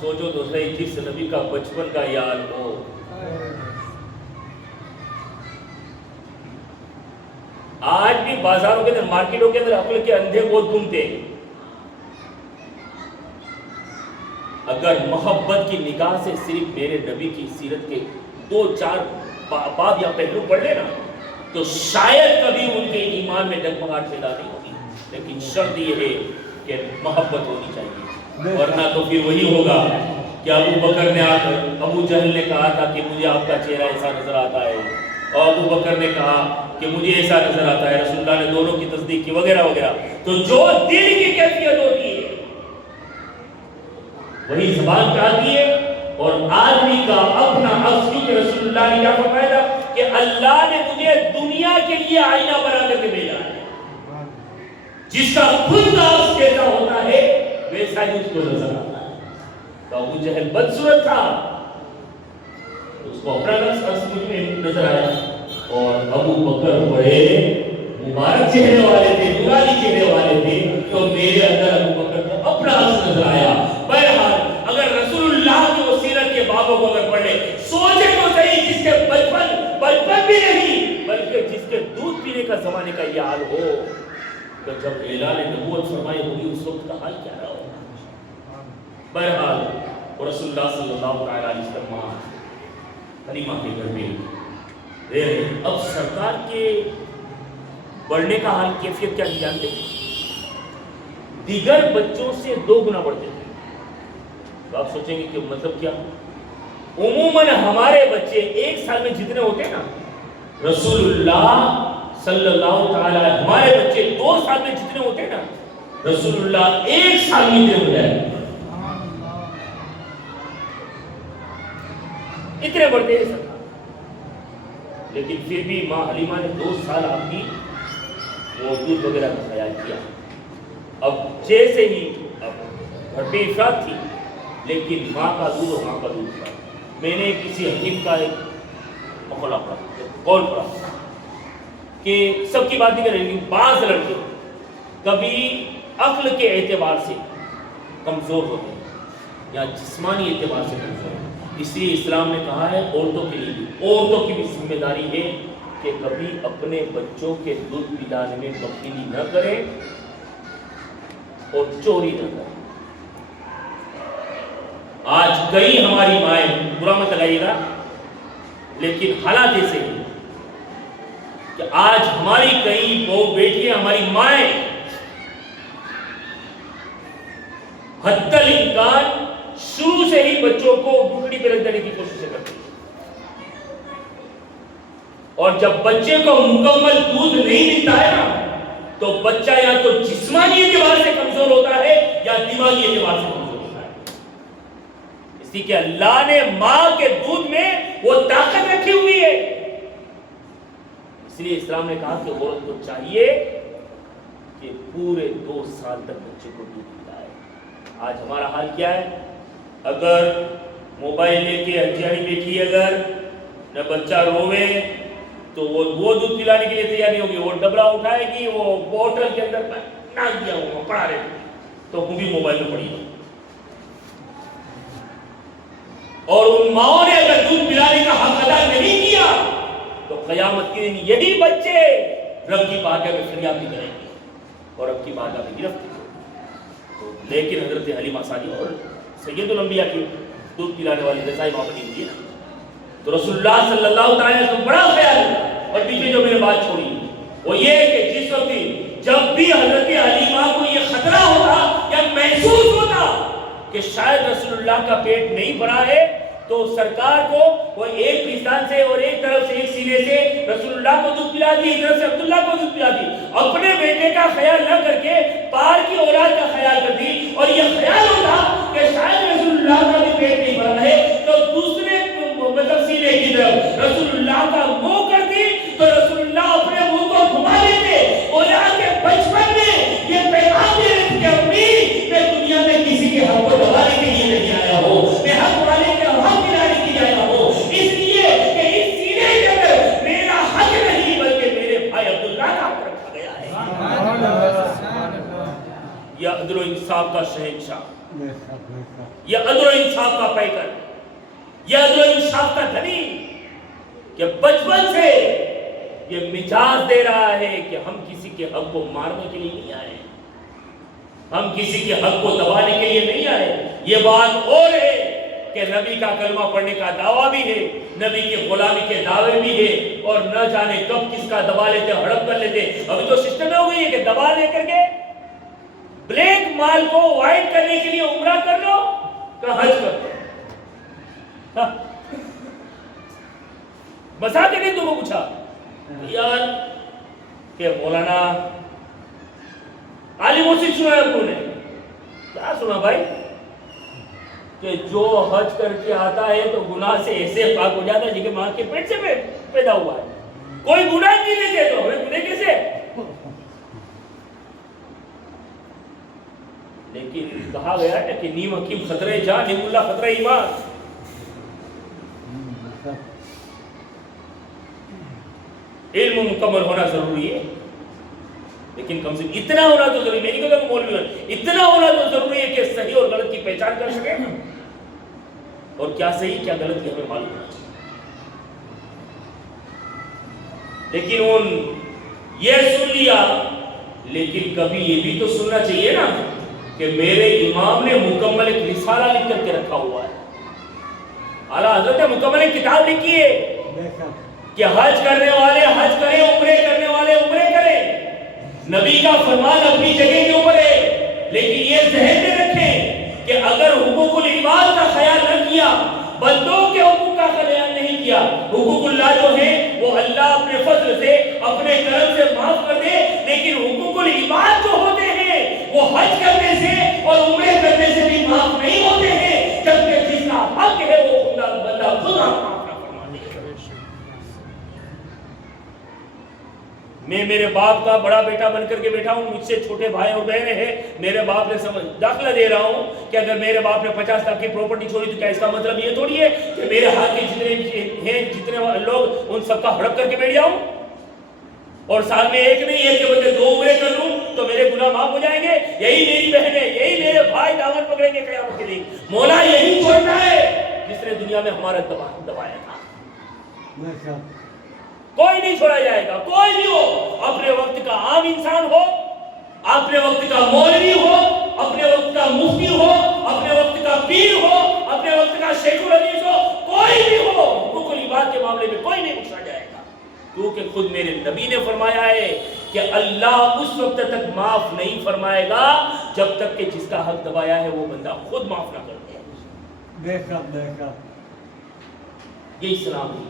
سوچو تو صحیح, جس نبی کا بچپن کا یاد ہو, آج بھی بازاروں کے اندر مارکیٹوں کے اندر عقل کے اندھے بہت گھومتے ہیں. اگر محبت کی نگاہ سے صرف میرے نبی کی سیرت کے 2-4 باب یا پہلو پڑھ لینا تو شاید کبھی ان کے ایمان میں ڈگمگاہٹ پیدا نہیں ہوگی, لیکن شرط یہ ہے کہ محبت ہونی چاہیے, ورنہ تو پھر وہی ہوگا کہ ابو بکر نے آ کر ابو جہل نے کہا تھا کہ مجھے آپ کا چہرہ ایسا نظر آتا ہے, اور ابو بکر نے کہا کہ مجھے ایسا نظر آتا ہے, رسول اللہ نے دونوں کی تصدیق کی وغیرہ وغیرہ. تو جو دل کی کیفیت ہوتی ہے وہی زبان پہ آتی ہے, اور آدمی کا اپنا عکس, کیونکہ رسول اللہ نے کیا فرمایا تھا کہ اللہ نے مجھے دنیا کے لیے آئینہ بنا کر کے بھیجا ہے, جس کا خود کا عکس کیسا ہوتا ہے ویسا ہی اس کو نظر آتا ہے. تو ابو جہل بدصورت تھا, اس کو اپنا عکس مجھ میں نظر آیا, اور ابو بکر بڑے مبارک چہرے والے تھے, نورانی چہرے والے تھے, تو میرے اندر ابو بکر کو اپنا عکس نظر آیا. بہرحال اگر رسول اللہ کی وہ سیرت کے بابوں کو اگر پڑھ لے, سوچے تو صحیح, جس کے بچپن بھی نہیں بلکہ جس کے دودھ پینے کا زمانے کا یہ حال ہو, تو جب اعلان نبوت فرمائی ہوگی اس وقت کا حال کیا رہا ہوگا. بہرحال رسول اللہ صلی اللہ علیہ وسلم حلیمہ کے گھر میں اب سرکار کے بڑھنے کا حال کیفیت کیا نہیں جانتے, دیگر بچوں سے 2 گنا بڑھتے تھے. تو آپ سوچیں گے کہ مطلب کیا؟ عموماً ہمارے بچے 1 سال میں جتنے ہوتے ہیں نا، رسول اللہ صلی اللہ تعالی ہمارے بچے 2 سال میں جتنے ہوتے ہیں نا، رسول اللہ 1 سال میں جتنے ہو جائے، اتنے بڑھتے ہیں سب. لیکن پھر بھی ماں حلیمہ نے 2 سال آپ کی وہ دودھ وغیرہ کا خیال کیا. اب جیسے ہی اب گھر پہ افراد تھی، لیکن ماں کا دودھ اور ماں کا دودھ تھا. میں نے کسی حکیم کا ایک مقولہ پڑھا، قول پڑھا کہ سب کی بات نہیں کر رہے، لیکن بعض لڑکے کبھی عقل کے اعتبار سے کمزور ہوتے ہیں یا جسمانی اعتبار سے کمزور ہیں. اس لیے اسلام نے کہا ہے عورتوں کے لیے بھی، عورتوں کی بھی ذمہ داری ہے کہ کبھی اپنے بچوں کے دودھ پلانے میں بخیلی نہ کریں اور چوری نہ کریں. آج کئی ہماری مائیں، برا مت لگائیے گا، لیکن حالات ایسے ہیں کہ آج ہماری کئی بہو بیٹیاں، ہماری مائیں حتی الامکان شروع سے ہی بچوں کو گھٹڑی پہ رکھ دینے کی کوشش کرتی ہیں، اور جب بچے کو مکمل دودھ نہیں ملتا ہے نا، تو بچہ یا تو جسمانی اعتبار سے کمزور ہوتا ہے یا دماغی اعتبار سے کمزور ہوتا ہے. اس لیے کہ اللہ نے ماں کے دودھ میں وہ طاقت رکھی ہوئی ہے. اس لیے اسلام نے کہا کہ عورت کو چاہیے کہ پورے 2 سال تک بچے کو دودھ پلائے. آج ہمارا حال کیا ہے؟ اگر موبائل لے کے ہتھیاری بیٹھی اگر نہ بچہ روے تو وہ دودھ پلانے کے لیے تیار نہیں ہوگی، وہ ڈبرا اٹھائے گی، وہ بوٹل کے اندر ناک دیا ہوا پڑا رہے تو وہ بھی موبائل میں پڑی. اور ان ماؤں نے اگر دودھ پلانے کا حق ادا نہیں کیا تو قیامت کے دن یہی بچے رب کی بارگاہ میں فریاد بھی کریں گے اور رب کی بارگاہ میں گرفت بھی کریں گے. لیکن حضرت حلیمہ سعدیہ اور سید الانبیاء کی دودھ پلانے والی رضائی ماں بنی ہوئی ہے نا، تو رسول اللہ صلی اللہ تعالی وسلم بڑا خیال ہے. اور پیچھے جو میں نے بات چھوڑی وہ یہ ہے کہ جس وقت جب بھی حضرت حلیمہ کو یہ خطرہ ہوتا یا محسوس ہوتا کہ شاید رسول اللہ کا پیٹ نہیں بھرا ہے، تو سرکار کو وہ ایک پیستان سے اور ایک طرف سے ایک سینے سے رسول اللہ کو دودھ پلا دی، ایک طرف سے عبداللہ کو دودھ پلا دی. اپنے بیٹے کا خیال نہ کر کے پار کی اولاد کا خیال کر دی. اور یہ خیال ہوتا کہ شاید رسول اللہ کا بھی پیٹ نہیں بھرا ہے تو دوسرے مطلب سینے کی طرف رسول اللہ کا منہ کر دی تو رسول اللہ اپنے منہ کو گھما لیتے. اولاد کے بچپن میں یہ پیغام دے رہے کہ امی میں دنیا میں کسی کے حق کو دبانے کے لیے نہیں آیا ہوں، میں حق والے کے حق دلانے کے لیے آیا ہوں، اس لیے کہ اس سینے کے اندر میرا حق نہیں بلکہ میرے بھائی عبداللہ کا حق رکھا گیا ہے. یہ عدل و انصاف کا شہنشاہ، یہ عدل و انصاف کا پیکر، یہ عدل و انصاف کا دھنی کہ بچپن سے یہ مجاز دے رہا ہے کہ ہم کسی کے حق کو مارنے کے لیے نہیں آئے، ہم کسی کے حق کو دبانے کے لیے نہیں آئے. یہ بات اور ہے کہ نبی کا کلمہ پڑھنے کا دعویٰ بھی ہے، نبی کی غلامی کے دعوے بھی ہے، اور نہ جانے کب کس کا دبا لیتے، ہڑپ کر لیتے. ابھی تو سسٹم ہو گئی ہے کہ دبا لے کر کے بلیک مال کو وائٹ کرنے کے لیے عمرہ کر لو کہ حج کر لو. بسا کے نہیں تمہیں پوچھا یار کہ مولانا عالموں سے سنا ہے انہوں نے کیا سنا بھائی کہ جو حج کر کے آتا ہے تو گناہ سے ایسے پاک ہو جاتا ہے جن کے ماں کے پیٹ سے پیدا ہوا ہے. کوئی گناہ نہیں لیتے تو ہمیں گناہ کیسے؟ لیکن کہا گیا ہے کہ نیم حکیم خطرے جان، نیم اللہ خطرے ایمان. علم مکمل ہونا ضروری ہے، لیکن کم سے کم اتنا ہونا تو ضروری، میں نہیں کہتا کہ مولوی ہونا، اتنا ہونا تو ضروری ہے کہ صحیح اور غلط کی پہچان کر سکے، اور کیا صحیح کیا غلط کی ہمیں معلوم ہونا چاہیے. لیکن ان یہ سن لیا، لیکن کبھی یہ بھی تو سننا چاہیے نا کہ میرے امام نے مکمل ایک رسالہ لکھ کر کے رکھا ہوا ہے. اعلیٰ حضرت نے مکمل ایک کتاب لکھی ہے کہ حج کرنے والے حج کریں، عمرے کرنے والے عمرے کریں. نبی کا فرمان اپنی جگہ کے اوپر ہے، لیکن یہ ذہن میں رکھیں کہ اگر حقوق العباد کا خیال نہ کیا، بندوں کے حقوق کا خیال نہیں کیا، حقوق اللہ جو ہے وہ اللہ اپنے فضل سے اپنے کرم سے معاف کر دے، لیکن حقوق العباد جو ہوتے ہیں وہ حج کرنے سے اور عمرے کرنے سے بھی معاف نہیں ہوتے ہیں، جبکہ جس کا حق ہے وہ خدا بندہ خود معاف نہ فرما دے۔ میں میرے باپ کا بڑا بیٹا بن کر کے بیٹھا ہوں، مجھ سے چھوٹے بھائی اور بہنیں ہیں، میرے باپ نے داخلہ دے رہا ہوں کہ اگر میرے باپ نے 50 لاکھ کی پراپرٹی چھوڑی تو کیا اس کا مطلب یہ تھوڑی ہے کہ میرے ہاتھ کے جتنے ہیں جتنے لوگ ان سب کا ہڑپ کر کے بیٹھ جاؤں، اور سال میں ایک نہیں ایک کے بدلے 2 عمرے کر لوں تو میرے گناہ معاف ہو جائیں گے؟ یہی میری بہنیں، یہی میرے بھائی دامن پکڑیں گے قیامت کے دن۔ مولا یہی چھوڑنا ہے جس نے دنیا میں ہمارا دبایا تھا، کوئی نہیں چھوڑا جائے گا، کوئی بھی ہو، اپنے وقت کا عام انسان ہو، اپنے وقت کا مولوی ہو، اپنے وقت کا مفتی ہو، اپنے وقت کا پیر ہو، اپنے وقت کا شیخ الحدیث ہو، کوئی بھی ہو، حقوق العباد کے معاملے میں کوئی نہیں پوچھا جائے گا، کیونکہ خود میرے نبی نے فرمایا ہے کہ اللہ اس وقت تک معاف نہیں فرمائے گا جب تک کہ جس کا حق دبایا ہے وہ بندہ خود معاف نہ کر دے۔ بے شک بے شک، یہ اسلام ہے۔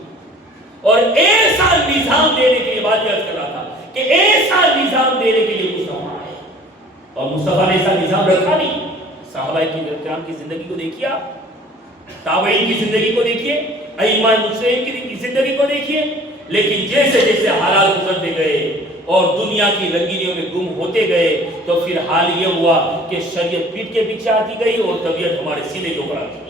اور ایسا نظام دینے کے لیے بات یاد کر رہا تھا کہ ایسا نظام دینے کے لیے مصطفیٰ ہے، اور مصطفیٰ نے ایسا نظام رکھا نہیں۔ صحابہ کرام کی زندگی کو دیکھیے، تابعین کی زندگی کو دیکھیے، ائمہ مجتہدین کی زندگی کو دیکھیے، لیکن جیسے جیسے حالات گزرتے گئے اور دنیا کی رنگینیوں میں گم ہوتے گئے تو پھر حال یہ ہوا کہ شریعت پیٹ کے پیچھے آتی گئی اور طبیعت ہمارے سینے کے اوپر آتی گئی۔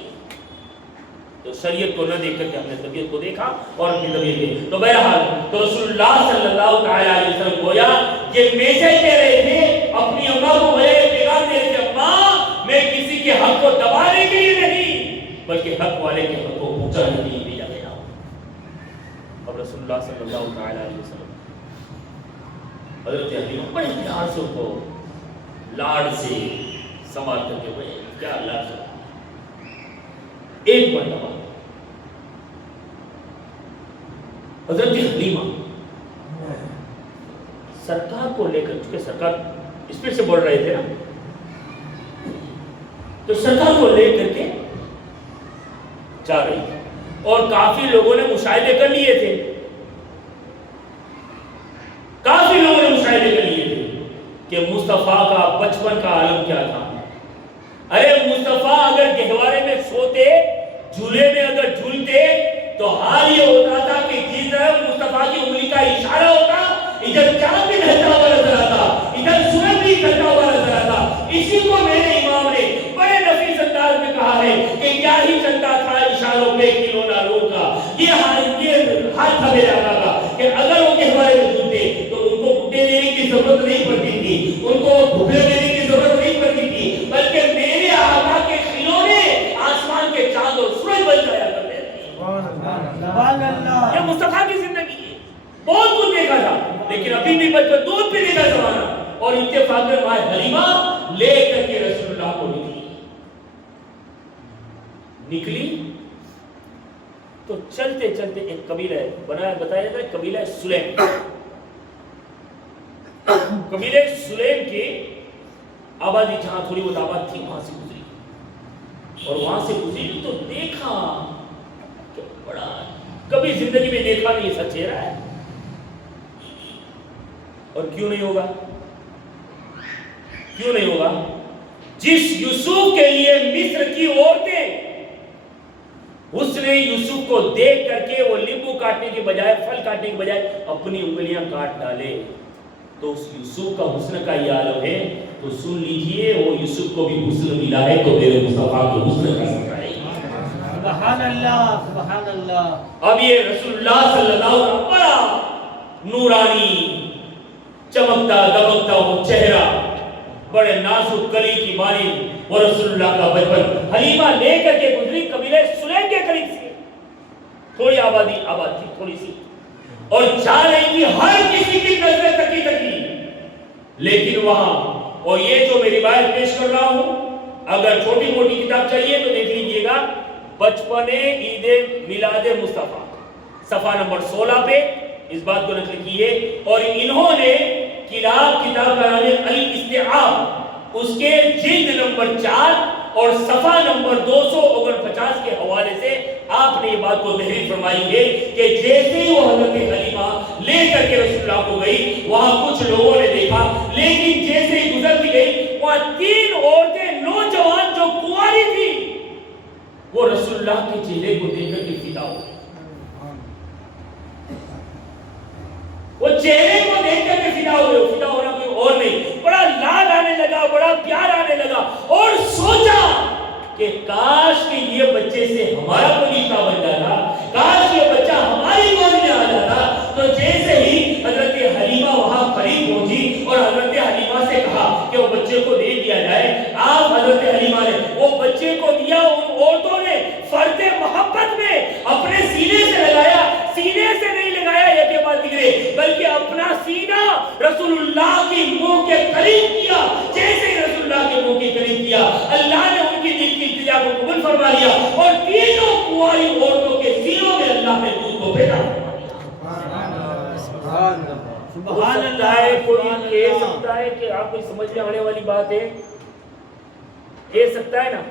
تو شریعت کو نہ دیکھ کر کے ہم نے طبیعت کو دیکھا اور اپنی طبیعت دیکھی۔ تو بہرحال تو رسول اللہ صلی اللہ علیہ وسلم گویا یہ میسج دے رہے تھے، اپنی اماں کو پیغام دے رہے تھے، اماں میں کسی کے حق کو دبانے کے لیے نہیں بلکہ حق والے کے حق کو پہنچانے کے لیے بھیجا گیا ہوں۔ اب رسول اللہ صلی اللہ علیہ وسلم حضرت حلیمہ بڑے پیار سے ان کو لاڑ سے سنبھال کر کے بڑے کیا لاڑ سے ایک مرتبہ حضرت حلیمہ سرکار کو لے کر، چونکہ سرکار اسپیڈ سے بڑھ رہے تھے نا، تو سرکار کو لے کر کے جا رہی تھی اور کافی لوگوں نے مشاہدے کر لیے تھے، کافی لوگوں نے مشاہدے کر لیے تھے کہ مصطفیٰ کا بچپن کا عالم کیا تھا۔ ارے مصطفیٰ اگر گہوارے میں سوتے، جھولے میں اگر جھولتے تو حال یہ ہوتا تھا کہ جس طرح مصطفیٰ کی انگلی کا اشارہ ہوتا، ادھر چاند بھی ڈھلتا ہوا نظر آتا، ادھر سورج بھی ڈھلتا ہوا نظر آتا۔ اسی کو میرے امام نے بڑے نفیس انداز میں کہا ہے کہ کیا ہی چلتا تھا اشاروں پہ کھلونا روح کا۔ یہ حال تھا میرے آقا کا کہ اگر وہ گہوارے میں جھولتے تو ان کو بھٹے دینے کی ضرورت نہیں پڑتی تھی، ان کو بھوپے دینے کی ضرورت نہیں پڑتی تھی، بلکہ میرے آقا کے کھلونے آسمان کے چاند اور سورج بن جایا کرتے تھے۔ سبحان اللہ، یہ مصطفیٰ کی زندگی ہے۔ بہت کچھ دیکھا تھا لیکن ابھی بھی بچپن دودھ پینے کا زمانہ، اور اتفاق ماں حلیمہ لے کر کے رسول اللہ کو نکلی تو چلتے چلتے ایک قبیلہ بتایا جاتا ہے قبیلہ سلیم، قبیلہ سلیم کی آبادی جہاں تھوڑی بہت آباد تھی وہاں سے گزری، اور وہاں سے گزری تو دیکھا کہ بڑا کبھی زندگی میں دیکھا نہیں ایسا چہرہ ہے، اور کیوں نہیں ہوگا، کیوں نہیں ہوگا؟ جس یوسف کے لیے مصر کی عورتیں حسن یوسف کو دیکھ کر کے وہ لیمبو کاٹنے کے بجائے، پھل کاٹنے کے بجائے اپنی انگلیاں کاٹ ڈالے، تو اس یوسف کا حسن کا یہ عالم ہے۔ تو سن لیجئے وہ یوسف کو بھی حسن ملا ہے تو میرے مصطفیٰ کو حسن کا سکتا ہے۔ سبحان اللہ، سبحان اللہ۔ اب یہ رسول اللہ صلی اللہ علیہ وسلم بڑا نورانی چمکتا دمکتا وہ چہرہ، بڑے نازک کلی کی مانند وہ رسول اللہ کا بچپن، حلیمہ لے کر کے گزری قبیلہ سلیم کے قریب سے، تھوڑی آباد تھی تھوڑی سی، اور جا رہی تھی ہر کسی کی نظریں تکی تکی، لیکن وہاں، اور یہ جو میں روایت پیش کر رہا ہوں اگر چھوٹی موٹی کتاب چاہیے تو دیکھ لیجئے گا، بچپن عید میلاد مصطفیٰ صفحہ نمبر 16 پہ اس بات کو نقل کی ہے، اور انہوں نے کتاب کا نام ہے الاستیعاب، اس کے جلد نمبر 4 اور صفحہ نمبر 249 کے حوالے سے آپ نے یہ بات کو تحریر فرمائی ہے کہ جیسے ہی وہ حضرت حلیمہ لے کر کے رسول اللہ کو گئی، وہاں کچھ لوگوں نے دیکھا، لیکن جیسے ہی گزرتی گئی وہاں 3 عورتیں نوجوان جو کنواری تھی وہ رسول اللہ کے چہرے کو دیکھ کر کے فدا ہو گئی۔ وہ چہرے کو دیکھ کر کے فدا ہو گئے۔ فدا ہونا کوئی اور نہیں، بڑا لاڈ آنے لگا، بڑا پیار آنے لگا، اور سوچا کہ کاش کہ یہ بچے سے ہمارا کوئی رشتہ بن جاتا، کاش یہ بچہ ہماری گود میں آ جاتا۔ تو جیسے ہی حضرت حلیمہ وہاں قریب پہنچی اور حضرت حلیمہ سے کہا کہ وہ بچے کو دے دیا جائے، آپ حضرت حلیمہ نے وہ بچے کو دیا۔ ان عورتوں نے فرد محبت میں اپنے سینے سے لگایا، سینے سے نہیں لگایا یہ کہ بات دیگرے، بلکہ اپنا سینہ رسول اللہ کی منہ کے قریب کیا۔ جیسے ہی رسول اللہ کے منہ کے قریب کیا، اللہ نے ان کی دل کی التجا کو قبول فرما لیا، اور تینوں کنواری عورتوں کے سینوں میں اللہ نے دودھ کو پیدا فرما دیا۔ سبحان اللہ۔ کوئی کہہ سکتا ہے کہ آپ کو سمجھ میں آنے والی بات ہے؟ کہہ سکتا ہے نا؟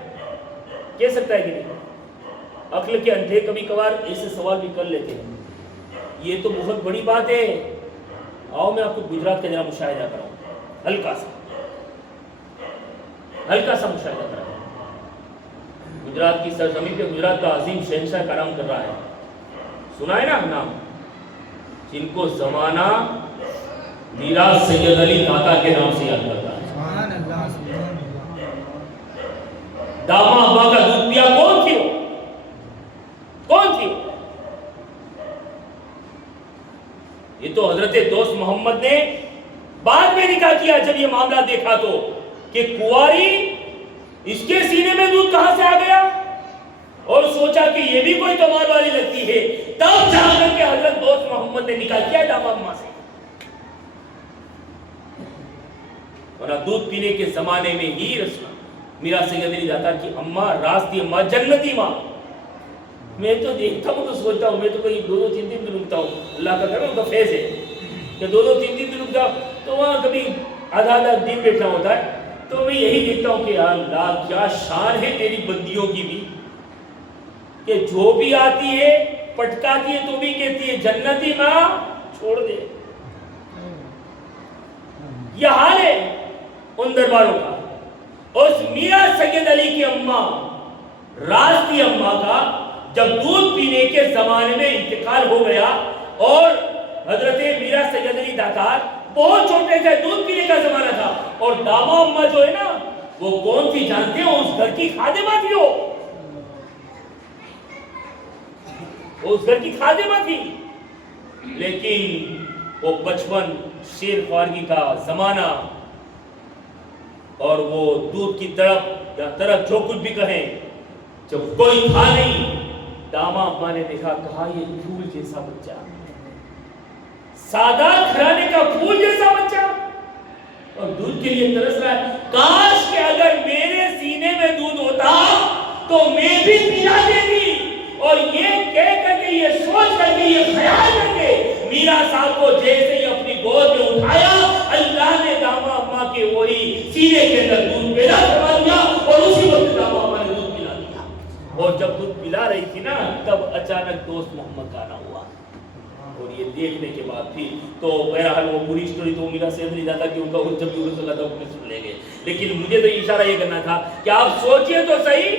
کہہ سکتا ہے کہ نہیں؟ عقل کے اندھے کبھی کبھار ایسے سوال بھی کر لیتے ہیں، یہ تو بہت بڑی بات ہے۔ آؤ میں آپ کو گجرات کا ذرا مشاہدہ کراؤں، ہلکا سا مشاہدہ کراؤں۔ گجرات کی سرزمین پہ گجرات کا عظیم شہنشاہ کا نام کر رہا ہے، سنا ہے نا نام، جن کو زمانہ میرا سید علی داتا کے نام سے یاد کرتا ہے۔ داما ابا کا دودھ پیا کون تھی؟ کون تھی؟ یہ تو حضرت دوست محمد نے بعد میں نکاح کیا جب یہ معاملہ دیکھا تو، کہ کنواری اس کے سینے میں دودھ کہاں سے آ گیا، اور سوچا کہ یہ بھی کوئی کمال والی لگتی ہے، تب جا کر کے حضرت دوست محمد نے نکاح کیا داما اماں سے۔ اور دودھ پینے کے زمانے میں ہی میرا سید علی داتا کی اماں، راستی اماں، جنتی ماں، میں تو دیکھتا ہوں تو سوچتا ہوں، میں تو کہیں 2-3 دن رکتا ہوں، اللہ کا کرم ان کا فیض ہے کہ 2-3 دن رکتا تو وہاں کبھی آدھا دن بیٹھنا ہوتا ہے، تو میں یہی دیکھتا ہوں کہ یا اللہ کیا شان ہے تیری بندیوں کی بھی، کہ جو بھی آتی ہے پٹکاتی ہے تو بھی کہتی ہے جنتی ماں چھوڑ دے۔ یہ حال ہے ان درباروں کا۔ اس میرا سید علی کی اماں، راستی اماں کا جب دودھ پینے کے زمانے میں انتقال ہو گیا، اور حضرت میرا سید علی داتار بہت چھوٹے تھے، دودھ پینے کا زمانہ تھا، اور داما اماں جو ہے نا وہ کون تھی جانتے ہو؟ اس گھر کی خادمہ تھی، وہ اس گھر کی خادمہ تھی۔ لیکن وہ بچپن، شیر خوارگی کا زمانہ، اور وہ دودھ کی طرف یا طرف جو کچھ بھی کہیں، جب کوئی تھا نہیں، داما اماں نے دیکھا، کہا یہ پھول جیسا بچہ، سادات گھرانے کا پھول جیسا بچہ، اور دودھ کے لیے ترس رہا ہے، کاش کہ اگر میرے سینے میں دودھ ہوتا تو میں بھی پلا دیتی۔ اور یہ کہہ کر کے، یہ سوچ کر کے، یہ خیال کر کے میرا صاحب کو جیسے ہی اپنی گود میں اٹھایا، اللہ نے داما اماں کے وہی سینے کے اندر دودھ پیدا کروا دیا، اور اسی وقت داما اماں نے دودھ پلا دیا۔ اور جب دودھ پلا رہی تھی نا، تب اچانک دوست محمد کا آنا ہوا، اور یہ دیکھنے کے بعد بھی تو بہرحال وہ پوری اسٹوری تو میرا سید علی داتا کہ ان کا جب بھی رسول اللہ کو سن لیں گے، لیکن مجھے تو اشارہ یہ کرنا تھا کہ آپ سوچئے تو صحیح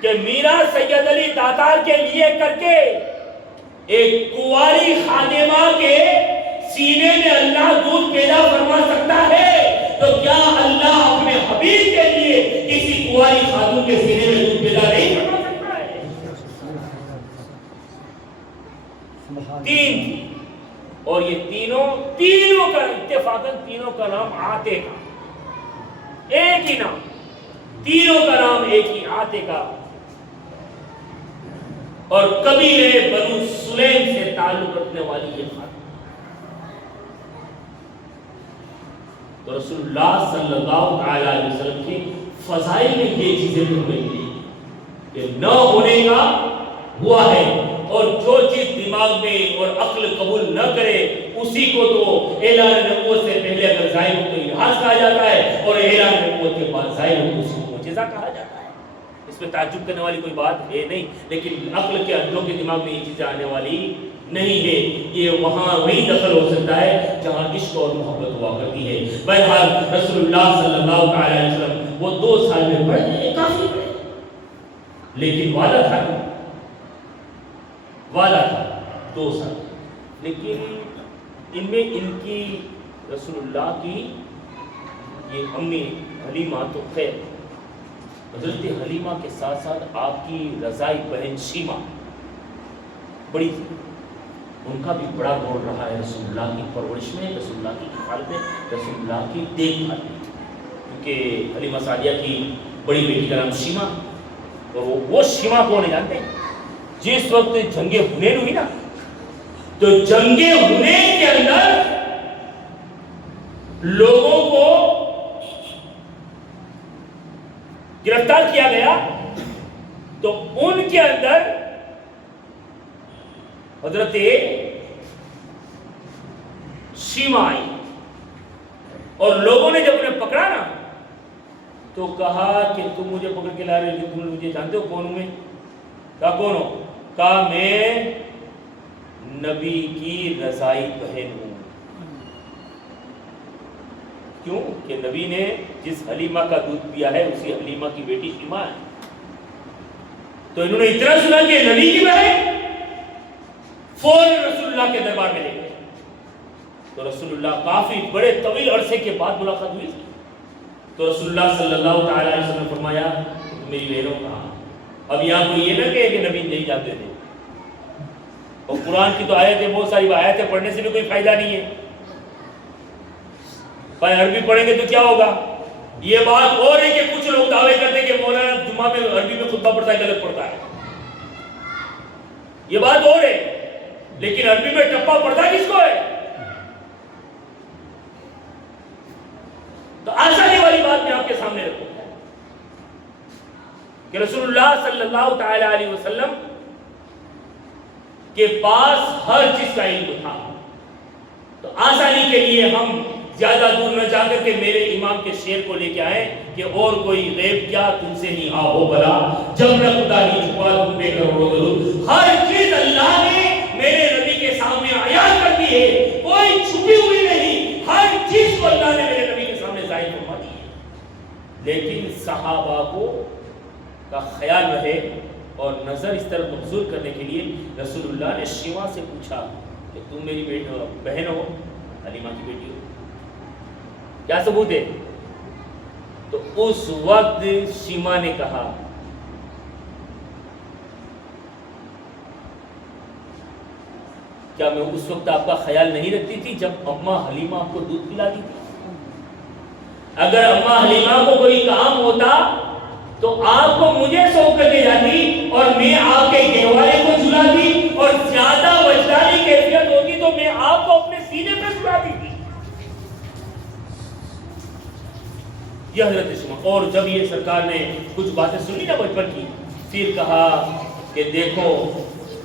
کہ میرا سید علی داتار کے لیے کر کے ایک کنواری خادمہ کے سینے میں اللہ دودھ پیدا فرما سکتا ہے، تو کیا اللہ اپنے حبیب کے لیے کسی کنواری خاتون کے سینے میں دودھ پیدا نہیں فرما سکتا ہے؟ 3 تھی، اور یہ تینوں کا اتفاقاً تینوں کا نام آتے کا، ایک ہی نام، تینوں کا نام ایک ہی، آتے کا، اور قبیلے بنو سلیم سے تعلق رکھنے والی یہ خاتون۔ تو رسول اللہ صلی اللہ علیہ وسلم کی فضائل میں یہ چیزیں بھی ہمیں ملی کہ نہ ہونے کا ہوا ہے، اور جو چیز دماغ میں اور عقل قبول نہ کرے اسی کو تو اعلان نبوت سے پہلے اگر ظاہر ہو تو الحاظ کہا جاتا ہے، اور اعلان نبوت کے بعد ظاہر ہو تو اسی کو معجزہ کہا جاتا ہے، اس میں تعجب کرنے والی کوئی بات ہے نہیں، لیکن عقل کے اندروں کے دماغ میں یہ چیزیں آنے والی نہیں ہے۔ یہ وہاں وہی دخل ہو سکتا ہے جہاں عشق اور محبت ہوا کرتی ہے۔ بہرحال رسول اللہ صلی اللہ علیہ وسلم وہ 2 سال میں بڑے کافی بڑے، لیکن وعدہ تھا 2 سال، لیکن ان میں ان کی رسول اللہ کی یہ امی حلیمہ تو خیر، حضرت حلیمہ کے ساتھ ساتھ آپ کی رضائی بہن شیمہ بڑی تھی، ان کا بھی بڑا رول رہا ہے رسول اللہ کی پرورش میں، رسول اللہ کی حفاظت میں، رسول اللہ کی دیکھ بھال میں، کیونکہ حلیمہ سعدیہ کی بڑی بیٹی کا نام شیمہ، اور وہ شیمہ کو نہیں جانتے، جس وقت جنگ حنین ہوئی نا، تو جنگ حنین کے اندر لوگوں کو گرفتار کیا گیا، تو ان کے اندر حضرت شیمہ آئی، اور لوگوں نے جب انہیں پکڑا نا تو کہا کہ تم مجھے پکڑ کے لا رہے ہو، تم مجھے جانتے ہو کون ہوں میں؟ کہا کون ہو؟ کہا میں نبی کی رضائی بہن ہوں۔ کیوں کہ نبی نے جس حلیمہ کا دودھ پیا ہے اسی حلیمہ کی بیٹی شیمہ ہے، تو انہوں نے اتنا سنا کہ نبی کی بہن، فوراً رسول اللہ کے دربار میں لے گئے، تو رسول اللہ کافی بڑے طویل عرصے کے بعد ملاقات ہوئی، تو رسول اللہ صلی اللہ تعالی علیہ وسلم نے فرمایا کہ میری بہنوں کہاں؟ اب یہاں کوئی یہ نہ کہے کہ نبی نہیں جانتے تھے، اور قرآن کی تو آیتیں بہت ساری آیتیں پڑھنے سے بھی کوئی فائدہ نہیں ہے، بھائی عربی پڑھیں گے تو کیا ہوگا؟ یہ بات اور ہے کہ کچھ لوگ دعوے کرتے ہیں کہ مولانا جمعہ میں عربی میں خطبہ پڑھتا ہے، غلط پڑھتا ہے، یہ بات اور ہے، لیکن عربی میں ٹپا پڑھتا کس کو ہے؟ تو آسانی والی بات میں آپ کے سامنے رکھوں کہ رسول اللہ صلی اللہ تعالی علیہ وسلم کے پاس ہر چیز کا علم تھا، تو آسانی کے لیے ہم زیادہ دور نہ جا کر کے میرے امام کے شعر کو لے کے آئے کہ اور کوئی غیب کیا تم سے نہیں آہو بلا، جب نہ خدا ہی چھپا تم بے کروڑوں درود، ہر چیز اللہ نے میرے نبی کے سامنے عیان کر دی ہے، کوئی چھپی ہوئی نہیں، ہر چیز کو اللہ نے میرے نبی کے سامنے ظاہر فرما دی ہے، لیکن صحابہ کو کا خیال رہے اور نظر اس طرف مبذول کرنے کے لیے رسول اللہ نے شیمہ سے پوچھا کہ تم میری بہن ہو، حلیمہ کی بیٹی ہو، کیا ثبوت ہے؟ تو اس وقت شیمہ نے کہا کیا میں اس وقت آپ کا خیال نہیں رکھتی تھی جب اماں حلیمہ آپ کو دودھ پلاتی تھی؟ اگر اماں حلیمہ کو کوئی کام ہوتا تو آپ کو مجھے سونپ کر دے جاتی اور میں آپ کے گہوارے کو جھلاتی، اور زیادہ وجدانی کیفیت ہوتی تو میں آپ کو اپنے سینے پہ سلاتی تھی۔ یہ حضرت شیمہ، اور جب یہ سرکار نے کچھ باتیں سنی نا بچپن کی، پھر کہا کہ دیکھو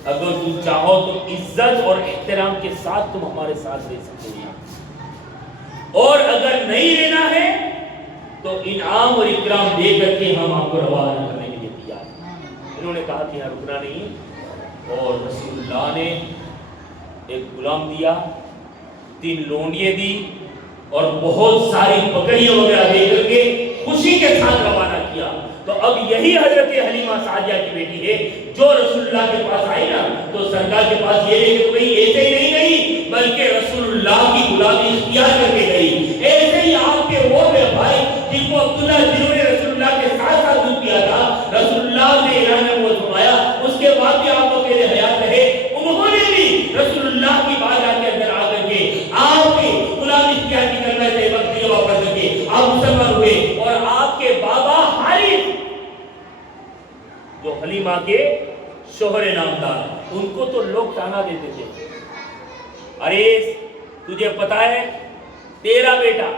اگر تم چاہو تو عزت اور احترام کے ساتھ تم ہمارے ساتھ رہ سکتے ہو، اور اگر نہیں رہنا ہے تو انعام اور اکرام دے کر کے ہم آپ کو روانہ کرنے کے لیے تیار ہیں۔ انہوں نے کہا کہ یہاں رکنا نہیں، اور رسول اللہ نے ایک غلام دیا، 3 لونڈیاں دی، اور بہت ساری بکریاں وغیرہ دے کر کے خوشی کے ساتھ روانہ کیا۔ تو اب یہی حضرت حلیمہ سعدیہ کی بیٹی ہے جو رسول اللہ کے پاس آئی نا، تو سرکار کے پاس یہ لے کے گئی، ایسے ہی نہیں گئی بلکہ رسول اللہ کی غلامی اختیار کر کے گئی۔ ایسے ہی آپ کے وہ بھائی جن کو عبداللہ جنہوں نے رسول اللہ کے ساتھ ساتھ دودھ پیا تھا، رسول اللہ نے اعلان نبوت فرمایا، اس کے بعد بھی آپ کو پہلے حیات رہے، انہوں نے بھی رسول اللہ کی بارگاہ کے اندر آ کر کے آپ کی غلامی اختیار کی کلمہ طیبہ طیبہ پڑھ کر کے آپ مسلمان ہوئے، اور آپ کے بابا حارث جو حلیمہ کے شوہر نامدار، ان کو تو لوگ تانا دیتے تھے، ارے تجھے پتا ہے تیرا بیٹا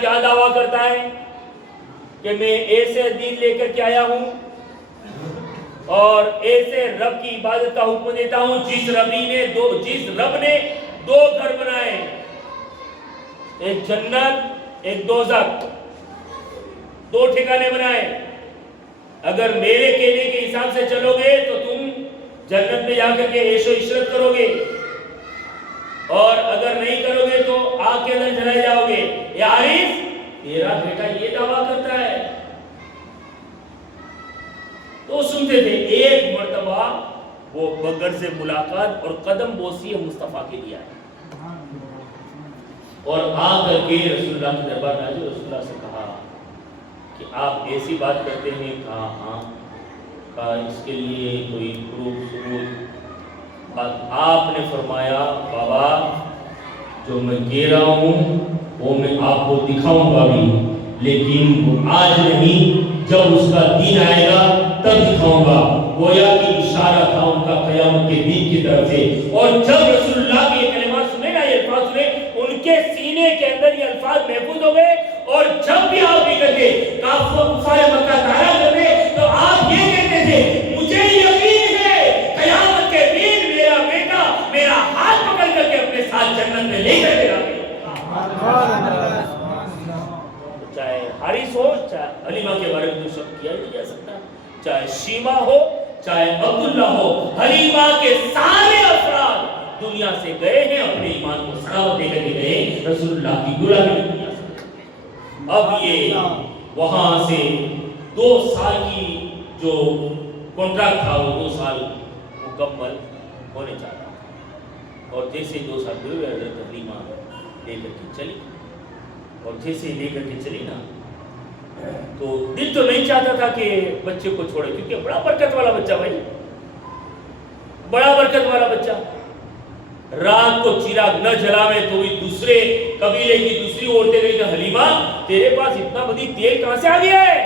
کیا دعویٰ کرتا ہے کہ میں ایسے دین لے کر کے آیا ہوں اور ایسے رب کی عبادت کا حکم دیتا ہوں جس رب نے 2 گھر بنائے، ایک جنت ایک دوزخ، دو ٹھکانے بنائے. اگر میرے کہنے کے حساب سے چلو گے تو تم جنت میں جا کر کے عیش و عشرت کرو گے, اور اگر نہیں کرو گے تو آگ کے اندر جلائے جاؤ گے. اے حارث, تیرا بیٹا یہ دعویٰ کرتا ہے. تو سنتے تھے. ایک مرتبہ وہ بکر سے ملاقات اور قدم بوسی مصطفیٰ کے لیے آئے, اور آ کر کے رسول اللہ کے دربار میں آئے. رسول اللہ سے کہا کہ آپ ایسی بات کرتے ہیں. کہا ہاں. کہا اس کے لیے کوئی پروف ثبوت؟ آپ نے فرمایا بابا جو میں کہہ رہا ہوں وہ میں آپ کو دکھاؤں گا بھی, لیکن آج نہیں, جب اس کا دن آئے گا تب دکھاؤں گا. گویا کہ اشارہ تھا ان کا قیامت کے دن کی طرف سے. اور جب رسول اللہ کے یہ کلمات سنے نا, یہ الفاظ سنے, ان کے سینے کے اندر یہ الفاظ محفوظ ہو گئے. اور جب بھی آپ یہ کہتے کفار مکہ تعالیٰ کرتے تو آپ یہ کہتے تھے مجھے یقین ہے قیامت کے دن میرا بیٹا میرا ہاتھ پکڑ کر کے اپنے ساتھ جنت میں لے کر کے جائے گا. چاہے حارث ہو, چاہے حلیمہ کے بارے میں تو شک کیا ہی نہیں جا سکتا, چاہے شیما ہو, چاہے عبداللہ ہو, حلیمہ کے سارے افراد دنیا سے گئے ہیں, اپنے ایمان کو سراغ دے کر کے گئے, رسول اللہ کی غلامی دنیا سے. اب یہ وہاں سے 2 سال کی جو کانٹریکٹ تھا وہ 2 سال مکمل ہونے چاہتا تھا. اور جیسے 2 سال ہوئے حضرت حلیمہ لے کر کے چلی, اور جیسے لے کر کے چلی نا تو دل تو نہیں چاہتا تھا کہ بچے کو چھوڑے, کیونکہ بڑا برکت والا بچہ بھائی, بڑا برکت والا بچہ. رات کو چراغ نہ جلاوے تو بھی دوسرے قبیلے کی دوسری عورتیں گئی کہ حلیمہ تیرے پاس اتنا بڑی تیل کہاں سے آ گیا ہے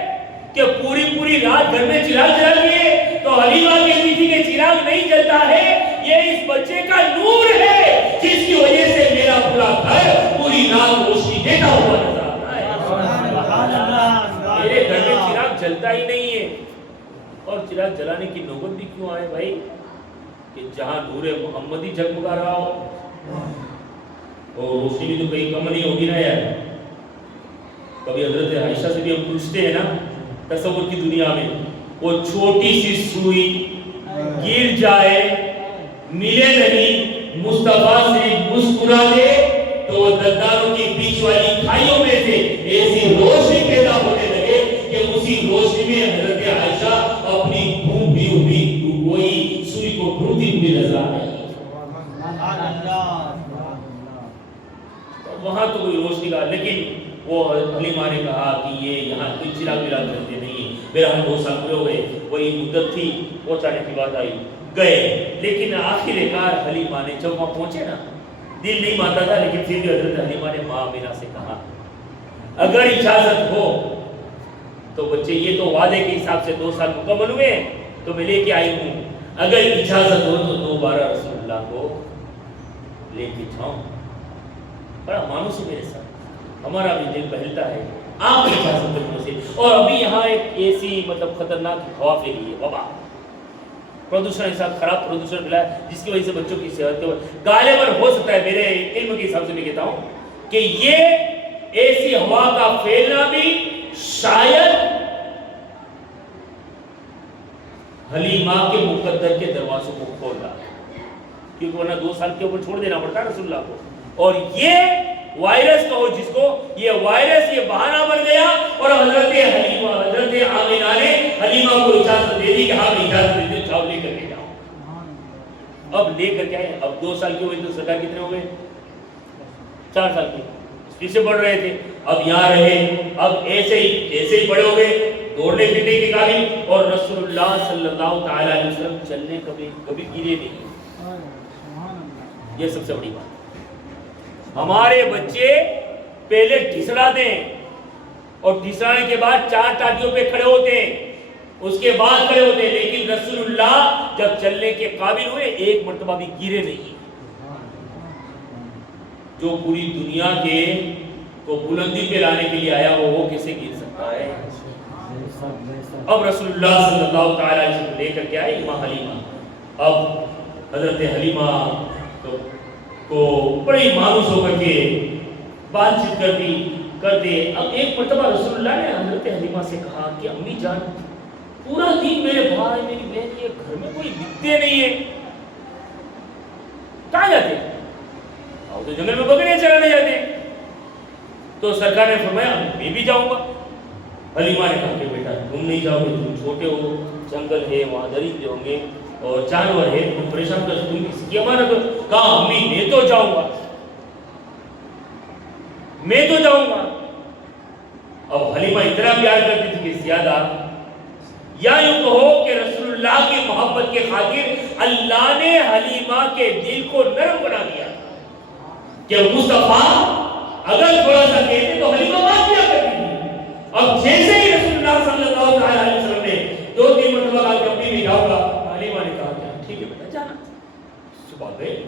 کہ پوری رات گھر میں چراغ جلا لیے. تو حلیمہ کہتی تھی کہ چراغ نہیں جلتا ہے, یہ اس بچے کا نور ہے جس کی وجہ سے میرا پورا گھر پوری رات روشنی دیتا ہوا نظر آتا ہے. میرے گھر میں چراغ جلتا ہی نہیں ہے. اور چراغ جلانے کی نوبت بھی کیوں آئے بھائی, کہ جہاں نور محمدی جگمگا رہا ہو, اور روشنی بھی تو کہیں کم نہیں ہوگی نا یار. کبھی حضرت عائشہ سے بھی ہم پوچھتے ہیں نا, تصور کی دنیا میں وہ چھوٹی سی سوئی گر جائے ملے نہیں, مصطفیٰ صرف مسکرا دے تو دندانوں کی بیچ والی کھائیوں میں سے ایسی روشنی پیدا ہونے لگے کہ اسی روشنی میں حضرت عائشہ اپنی ڈھونڈی ہوئی وہی سوئی کو ڈھونڈتی ہوئی نظر آ رہی. وہاں تو کوئی روشنی کا, لیکن وہ حلیمہ نے کہا کہ یہ یہاں کوئی چراغ وراغ چلتے نہیں. بہرحال 2 سال پورے ہو گئے, وہی مدت تھی, پہنچانے کی بات آئی, گئے. لیکن آخر کار حلیمہ نے جب وہاں پہنچے نا, دل نہیں مانتا تھا, لیکن پھر بھی حضرت حلیمہ نے ماں آمینہ سے کہا اگر اجازت ہو تو بچے یہ تو وعدے کے حساب سے 2 سال مکمل ہوئے تو میں لے کے آئی ہوں, اگر اجازت ہو تو دوبارہ رسول اللہ کو لے کے جاؤں. بڑا مانوس ہے میرے ساتھ, ہمارا بھی دل بہلتا ہے آپ کی اجازت بچوں سے. اور ابھی یہاں ایک ایسی مطلب خطرناک ہوا پھیلی ہے, وبا, پردوشن ایسا خراب پردوشن ملا ہے جس کی وجہ سے بچوں کی صحت کے غالباً ہو سکتا ہے, میرے علم کے حساب سے میں کہتا ہوں کہ یہ ایسی ہوا کا پھیلنا بھی شاید حلیمہ کے مقدر کے دروازوں کو کھول رہا ہے, کیونکہ ورنہ 2 سال کے اوپر چھوڑ دینا پڑتا ہے رسول اللہ کو. اور یہ وائرس کہو جس کو, یہ وائرس یہ بہانہ بن گیا, اور حضرت حلیمہ حضرت آمینہ نے حلیمہ کو اجازت دے دی کہ ہاں اجازت دے دی, جاؤ لے کر کے جاؤ. اب لے کر کے آئے, اب 2 سال کے ہوئے تو سرکار کتنے ہو گئے, 4 سال کے, پھر سے بڑھ رہے تھے, اب یہاں رہے, اب ایسے ہی بڑے ہو گئے, دوڑنے پھرنے کے قابل. اور رسول اللہ صلی اللہ تعالی علیہ وسلم چلنے کبھی گرے نہیں. یہ سب سے بڑی بات. ہمارے بچے پہلے ٹھسڑا دیں اور ٹھسرانے کے بعد 4 ٹاٹیوں پہ کھڑے ہوتے ہیں, اس کے بعد کھڑے ہوتے ہیں, لیکن رسول اللہ جب چلنے کے قابل ہوئے ایک مرتبہ بھی گرے نہیں. جو پوری دنیا کے کو بلندی پہ لانے کے لیے آیا وہ کیسے گر سکتا ہے. اب رسول اللہ صلی اللہ تعالی علیہ وسلم لے کر کے آئے ماں حلیمہ. اب حضرت حلیمہ کو بڑی مانوس ہو کر کے بات چیت کرتی, کر دے. اب ایک مرتبہ رسول اللہ نے حضرت حلیمہ سے کہا کہ امی جان پورا دن میرے بھائی میری بہن یہ گھر میں کوئی دکھتے نہیں ہے, کہاں جاتے ہیں؟ آؤ تو جنگل میں بکریاں چرانے جاتے ہیں. تو سرکار نے فرمایا میں بھی جاؤں گا. حلیمہ نے کہا کہ بیٹا تم نہیں جاؤ گے, تم چھوٹے ہو, جنگل ہے وہاں درندے ہوں گے اور جانور ہے, تم پریشان کر, تم اس کی امانت ہو. کہا امی میں تو جاؤں گا, میں تو جاؤں گا. اب حلیمہ اتنا پیار کرتی تھی کہ زیادہ, یا یوں کہو کہ رسول اللہ کی محبت کے خاطر اللہ نے حلیمہ کے دل کو نرم بنا دیا کہ مصطفیٰ اگر تھوڑا سا کہتے تو حلیمہ بات کیا کرتی تھی. اب جیسے ہی رسول اللہ صلی اللہ علیہ وسلم نے 2-3 مرتبہ کہا کہ اپنی بھی جاؤں گا, حلیمہ نے کہا کہ ٹھیک ہے بیٹا جانا. صبح گئے,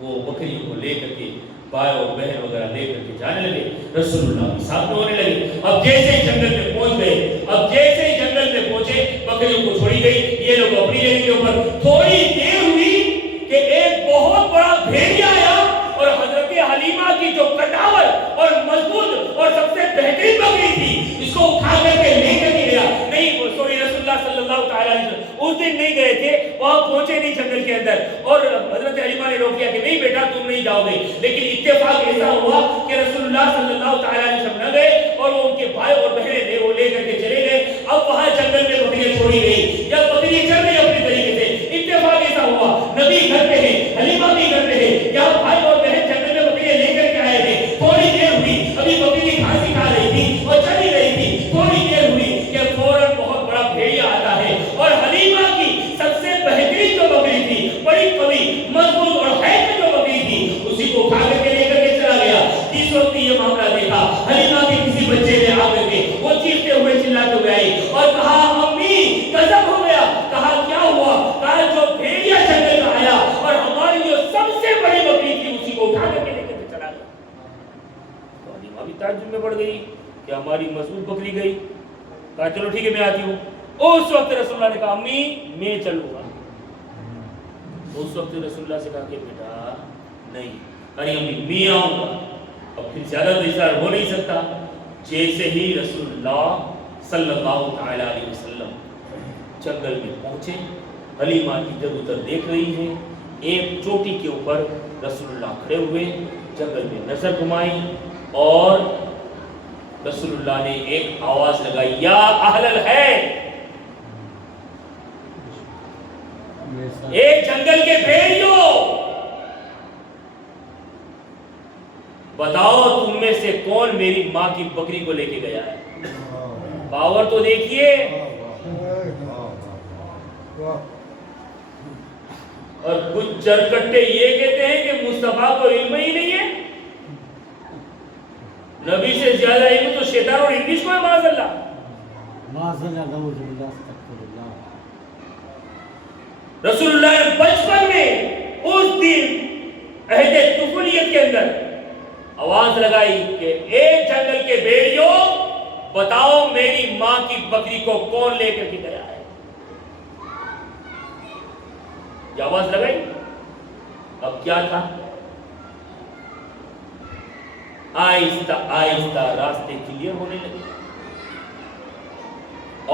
وہ بکریوں کو لے کر کے بھائی اور بہن وغیرہ لے کر کے جانے لگے, رسول اللہ کے ساتھ میں ہونے لگے. اب جیسے ہی جنگل میں پہنچ گئے, اب جیسے ہی جنگل میں پہنچے بکریوں کو چھوڑی گئی, یہ لوگ اپنی جگہ کے اوپر. تھوڑی دیر ہوئی کہ ایک بہت بڑا بھیڑیا آیا اور حضرت حلیمہ کی جو کٹاور اور مضبوط اور سب سے بہترین بکری تھی اس کو اٹھا کر کے لے کر گیا. نہیں سوری رسول اللہ صلی اللہ تعالی علیہ وسلم اس دن نہیں گئے تھے, وہاں پہنچے نہیں جنگل کے اندر, اور حضرت حلیمہ نے روک دیا کہ نہیں بیٹا تم نہیں جاؤ گے. لیکن اتفاق ایسا ہوا کہ رسول اللہ صلی اللہ تعالی علیہ وسلم نہ گئے اور وہ ان کے بھائی اور بہنیں تھے وہ لے کر کے چلے گئے. اب وہاں جنگل میں بکریاں چھوڑی گئی, جب بکریاں چل رہی اپنے طریقے سے, اتفاق ایسا ہوا نبی گھر پہ ہے, حلیمہ بھی گھر پہ ہے, یا بھائی اور بہن جنگل میں بکریاں لے کر کے آئے تھے. تھوڑی دیر ہوئی, ابھی بکری گھاس کھا رہی تھی اور چلی رہی تھی, تھوڑی دیر ہوئی کہ فوراً بہت بڑا بھیڑیا آتا ہے اور حلیمہ کی سب سے بہترین جو بکری تھی, بڑی قوی مضبوط اور حیثیت جو بکری تھی, اسی کو اٹھا کر کے لے کر کے چلا گیا. جس وقت یہ معاملہ دیکھا, حلیمہ کے کسی بچے نے آ کر کے وہ چیختے ہوئے چلاتے ہوئے آئی اور کہا امی غضب ہو گیا. کہا کیا ہوا؟ کہا جو بھیڑیا جنگل میں آیا اور ہماری جو سب سے بڑی بکری تھی اسی کو اٹھا کر کے لے کر کے چلا گیا. تو حلیمہ بھی تعجب میں پڑ گئی کہ ہماری مضبوط بکری گئی. کہا چلو ٹھیک ہے میں آتی ہوں. اس وقت رسول اللہ نے کہا امی میں چلوں گا. اس وقت رسول اللہ سے کہا کہ بیٹا نہیں, ارے امی میں آؤں گا. اب پھر زیادہ تو اظہار ہو نہیں سکتا. جیسے ہی رسول اللہ صلی اللہ تعالی علیہ وسلم جنگل میں پہنچے, حلیمہ ادھر ادھر دیکھ رہی ہے. ایک چوٹی کے اوپر رسول اللہ کھڑے ہوئے, جنگل میں نظر گھمائی اور رسول اللہ نے ایک آواز لگائی, یا اہل الحیل, ایک جنگل کے بھیڑیوں, بتاؤ تم میں سے کون میری ماں کی بکری کو لے کے گیا ہے. پاور تو دیکھیے. اور کچھ چرکٹے یہ کہتے ہیں کہ مصطفیٰ کو علم ہی نہیں ہے. نبی سے زیادہ علم تو شیطان اور انگلش کو ہے. معاذ اللہ, معاذ اللہ, نعوذ باللہ, استغفر اللہ. رسول اللہ نے بچپن میں اس دن عہد طفولیت کے اندر آواز لگائی کہ اے جنگل کے بھیڑیوں, بتاؤ میری ماں کی بکری کو کون لے کر کے گیا ہے. یہ آواز لگائی. اب کیا تھا؟ آہستہ آہستہ راستے کلیئر ہونے لگے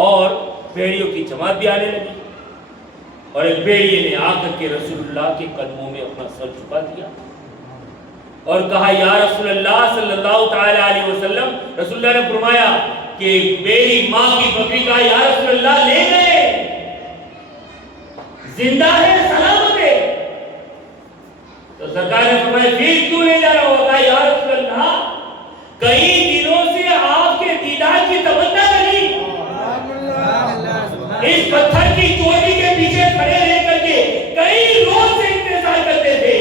اور بھیڑیوں کی جماعت بھی آنے لگی. اور ایک بھیڑیے نے آ کر کے رسول اللہ کے قدموں میں اپنا سر جھکا دیا اور کہا یا رسول اللہ صلی اللہ تعالی علیہ وسلم. رسول اللہ نے فرمایا کہ میری ماں کی بکری کا یا رسول اللہ لے گئے, زندہ ہے, سلامت ہے. تو سرکار نے فرمایا پھر کیوں لے جا رہا ہوگا یا رسول اللہ, کئی دنوں سے آپ کے دیدار کی تمنا لگی. اس پتھر کی چوٹی کے پیچھے کھڑے رہ کر کے کئی روز سے انتظار کرتے تھے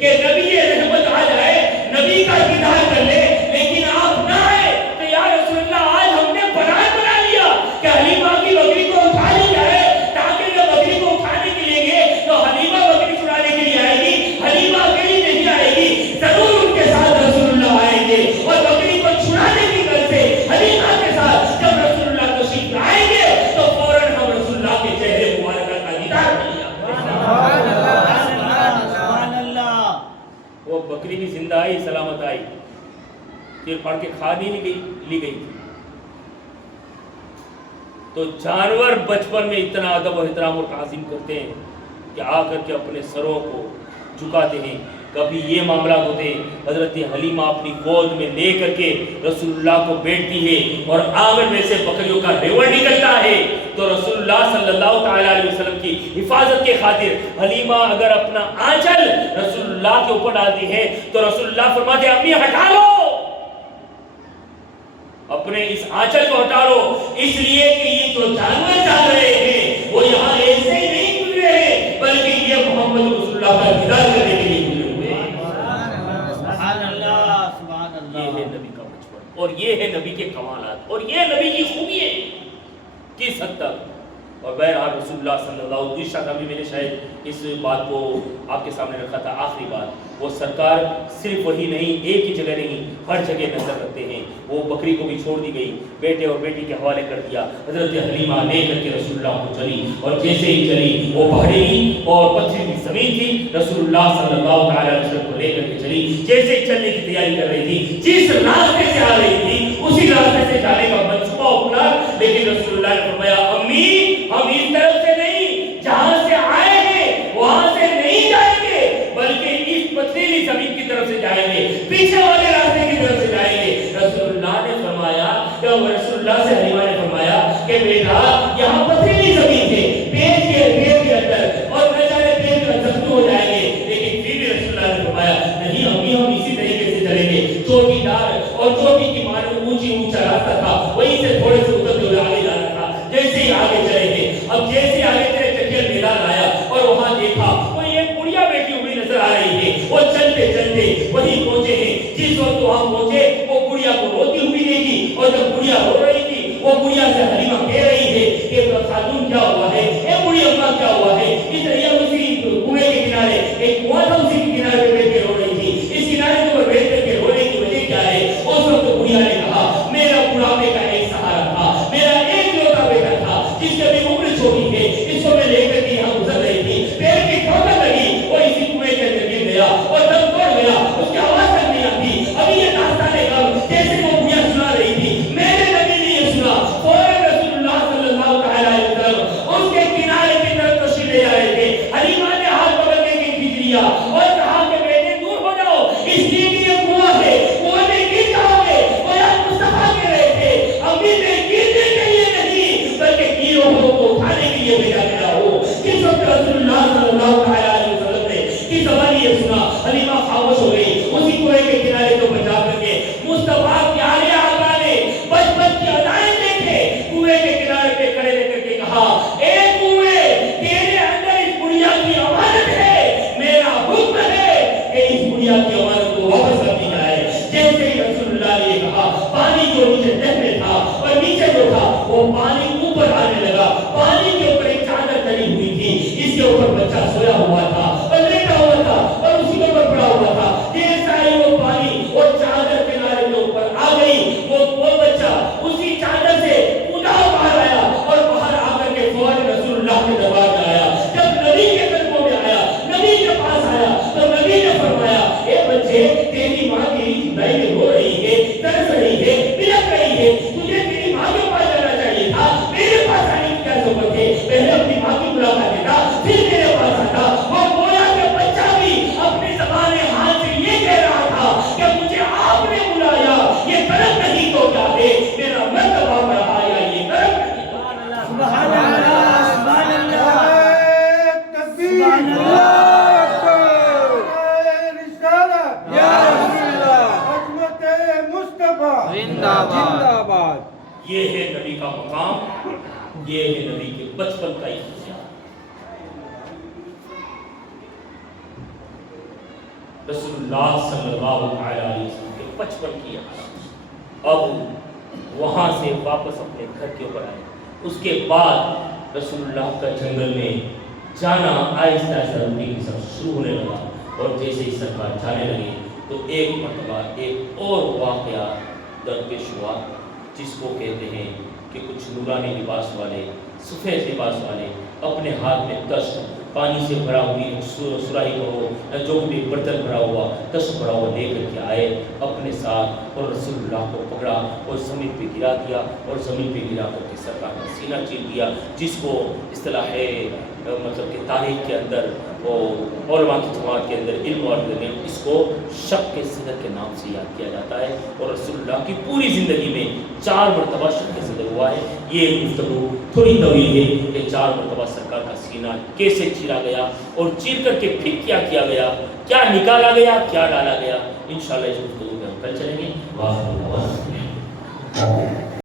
کہ نبی رحمت آ جائے, نبی کا دیدار کر لے, لیکن آپ نہ آئے. تو یا رسول اللہ آج ہم نے پلان بنا لیا کہ حلیمہ کی بکری کو اٹھا لی جائے, تاکہ جب بکری کو اٹھانے کے لیے گئے تو حلیمہ بکری چھڑانے کے لیے آئے گی, حلیمہ اکیلی نہیں آئے گی, ضرور ان کے ساتھ رسول اللہ آئیں گے اور بکری کو چھڑانے چیر پھاڑ کے کھا نہیں لی گئی تھی. تو جانور بچپن میں اتنا ادب و احترام اور تعظیم کرتے ہیں کہ آ کر کے اپنے سروں کو جھکاتے ہیں. کبھی یہ معاملات ہوتے ہیں حضرت حلیمہ اپنی گود میں لے کر کے رسول اللہ کو بیٹھتی ہے اور آنگن میں سے بکریوں کا ریوڑ نکلتا ہے تو رسول اللہ صلی اللہ تعالیٰ علیہ وسلم کی حفاظت کے خاطر حلیمہ اگر اپنا آنچل رسول اللہ کے اوپر ڈالتی ہے تو رسول اللہ فرماتے ہیں امی ہٹا لو, اپنے اس آنچل کو ہٹا لو, اس لیے کہ یہ جو جانور چل رہے ہیں وہ یہاں ایسے ہی نہیں گزرے ہیں بلکہ یہ محمد رسول اللہ کا دیدار کرنے کے لیے گزرے ہوئے ہیں. یہ ہے نبی کا بچپن اور یہ ہے نبی کے کمالات اور یہ نبی کی خوبی ہے کس حد تک. اور بہرحال رسول اللہ صلی اللہ علیہ وسلم میں نے شاید اس بات کو آپ کے سامنے رکھا تھا آخری بات, وہ سرکار صرف وہی نہیں ایک ہی جگہ نہیں ہر جگہ نظر رکھتے ہیں. وہ بکری کو بھی چھوڑ دی گئی, بیٹے اور بیٹی کے حوالے کر دیا, حضرت حلیمہ لے کر کے رسول اللہ کو چلی اور جیسے ہی چلی وہ پہاڑی اور پتھری کی زمین تھی, رسول اللہ صلی اللہ تعالیٰ علیہ وسلم کو لے کر کے چلی, جیسے ہی چلنے کی تیاری کر رہی تھی جس راستے سے آ رہی تھی اسی راستے سے جانے کا منصوبہ اپنا, لیکن رسول اللہ نے فرمایا امی ہم اس طرف سے نہیں جہاں سے آئے ہیں وہاں سے نہیں جائیں گے بلکہ اس پتھریلی زمین کی طرف سے جائیں گے, پیچھے والے راستے کی طرف سے جائیں گے. رسول اللہ نے فرمایا کہ رسول اللہ سے حلیمہ نے فرمایا کہ بیٹا یہاں پتھریلی زمین ہے, پیر کے اندر اور نہ جانے پیر کے زخم ہو جائیں گے, لیکن پھر بھی رسول اللہ نے فرمایا نہیں امی ہم اسی طریقے سے چلیں گے. چوٹی دار اور چوٹی کی مانند اونچا راستہ تھا, وہیں سے تھوڑے سے اترتے ہوئے آگے جانا تھا. جیسے ہی آگے چلے گے, اب جیسے آگے چلے چکر میدان آیا اور وہاں دیکھا کوئی ایک بڑھیا بیٹھی ہوئی نظر آ رہی ہے. وہ چلتے چلتے وہیں پہنچے ہیں. جس وقت وہاں پہنچے وہ بڑھیا کو روتی ہوئی دیکھی اور جب بڑھیا رو رہی تھی وہ بڑھیا سے حلیمہ کہہ رہی ہے کہ خاتون کیا ہوا ہے, اے بڑھی اماں کیا ہوا ہے. اس طرح اسی کنویں کے کنارے ایک کنواں تھا, اسی کے کنارے پہ بیٹھ کے رو رہی تھی. اس کنارے کے اوپر بیٹھ کر کے رونے کی وجہ کیا ہے؟ اس وقت بڑھیا نے کہا میرا بڑھاپے کا ایک سہارا تھا, میرا ایک لوتا بیٹا تھا جس کی ابھی عمر چھوٹی ہے, اس کو میں لے کر کے یہاں گزر رہی تھی, پیر کی ٹھوکر لگی اور اسی کنویں کے اندر گر گیا اور دم توڑ گیا, اس کی آواز تک نہیں آتی. ابھی یہ داستان ہے غم جیسے وہ بڑھیا سنا رہی تھی, میرے نبی نے یہ سنا, فوراً رسول اللہ صلی اللہ تعالیٰ علیہ وسلم اس کے کنارے کی طرف تشریف لے آئے تھے. حلیمہ نے ہاتھ پکڑ کے کھینچ لیا اور کہا کہ بیٹے دور ہو جاؤ, اس لیے کہ یہ کنواں ہے, کنویں میں گر جاؤ گے. وہ یاد مصطفیٰ کہہ رہے تھے ابھی میں گرنے کے لیے نہیں بلکہ گیروں کو اٹھانے کے لیے بھیجا گیا ہو. جس وقت رسول اللہ صلی اللہ تعالیٰ علیہ وسلم نے کی زبان یہ سنا, حلیمہ خاموش ہو گئی. اسی کنویں کے کنارے کو بچا کر کے مصطفیٰ پیارے آقا نے بچپن کی ادائیں دیکھے, کنویں کے کنارے پہ کھڑے رہ کر کے کہا اے کنویں تیرے اندر اس بڑھیا کی امانت ہے, میرا حکم ہے کہ اس بڑھیا کی امانت کو واپس کر دی جائے. جیسے ہی رسول اللہ نے کہا پانی جو نیچے تہ میں تھا اور نیچے جو تھا وہ پانی اوپر آنے لگا. پانی کے اوپر ایک چادر ڈلی ہوئی تھی, اس کے اوپر بچہ سویا ہوا تھا اور لیٹا ہوا تھا اور اسی کے اوپر پڑا ہوا تھا. جیسا ہی وہ پانی اور چادر کنارے کے اوپر آ گئی, وہ بچہ اسی چادر سے کودا باہر آیا اور باہر آ کر کے فوراً رسول اللہ کے دربار میں آیا. جب نبی کے قدموں میں آیا, نبی کے پاس آیا تو نبی نے فرمایا اے بچے تیری ماں تیری جدائی میں رو رہی ہے, ترس رہی ہے, بلک رہی ہے, تجھے تیری ماں کے پاس جانا چاہیے تھا, میرے پاس آنے کی کیا ضرورت ہے؟ پہلے اپنی ماں کی ملاقات دیتا پھر میرے پاس آتا. اور گویا کہ بچہ بھی اپنی زبان حال سے یہ کہہ رہا تھا کہ مجھے آپ نے بلایا, یہ کرم نہیں تو کیا ہے, میرا مرتبہ بڑھا یا یہ کرم نہیں. سبحان اللہ, سبحان اللہ, سبحان اللہ, رسالت یا رسول اللہ, خدمت مصطفیٰ زندہ باد. یہ ہے نبی کا مقام, یہ ہے نبی کے بچپن کا حصہ. رسول اللہ صلی اللہ علیہ وسلم کے بچپن کی حالت. اب وہاں سے واپس اپنے گھر کے اوپر آئے. اس کے بعد رسول اللہ کا جنگل میں جانا آہستہ آہستہ روٹین کی سب شروع ہونے لگا. اور جیسے ہی سرکار جانے لگے تو ایک مرتبہ ایک اور واقعہ درپیش ہوا, جس کو کہتے ہیں کہ کچھ نورانی لباس والے, سفید لباس والے اپنے ہاتھ میں دست پانی سے بھرا ہوئی سراہی کو جو بھی ایک برتن بھرا ہوا کش بھرا ہوا لے کر کے آئے اپنے ساتھ اور رسول اللہ کو پکڑا اور زمین پہ گرا دیا اور زمین پہ گرا کر کے سرکار کا سینہ چیر دیا، جس کو اصطلاح مطلب کہ تاریخ کے اندر علماء کی جماعت کے اندر علم اور میں اس کو شق کے صدر کے نام سے یاد کیا جاتا ہے۔ اور رسول اللہ کی پوری زندگی میں 4 مرتبہ شق کے صدر ہوا ہے۔ یہ گفتگو تھوڑی طویل ہے کہ 4 مرتبہ سرکار کا سینہ کیسے چیرا گیا اور چیر کر کے پھر کیا کیا گیا، کیا نکالا گیا، کیا ڈالا گیا۔ انشاءاللہ اس گفتگو میں ہم کل چلیں گے۔ واہ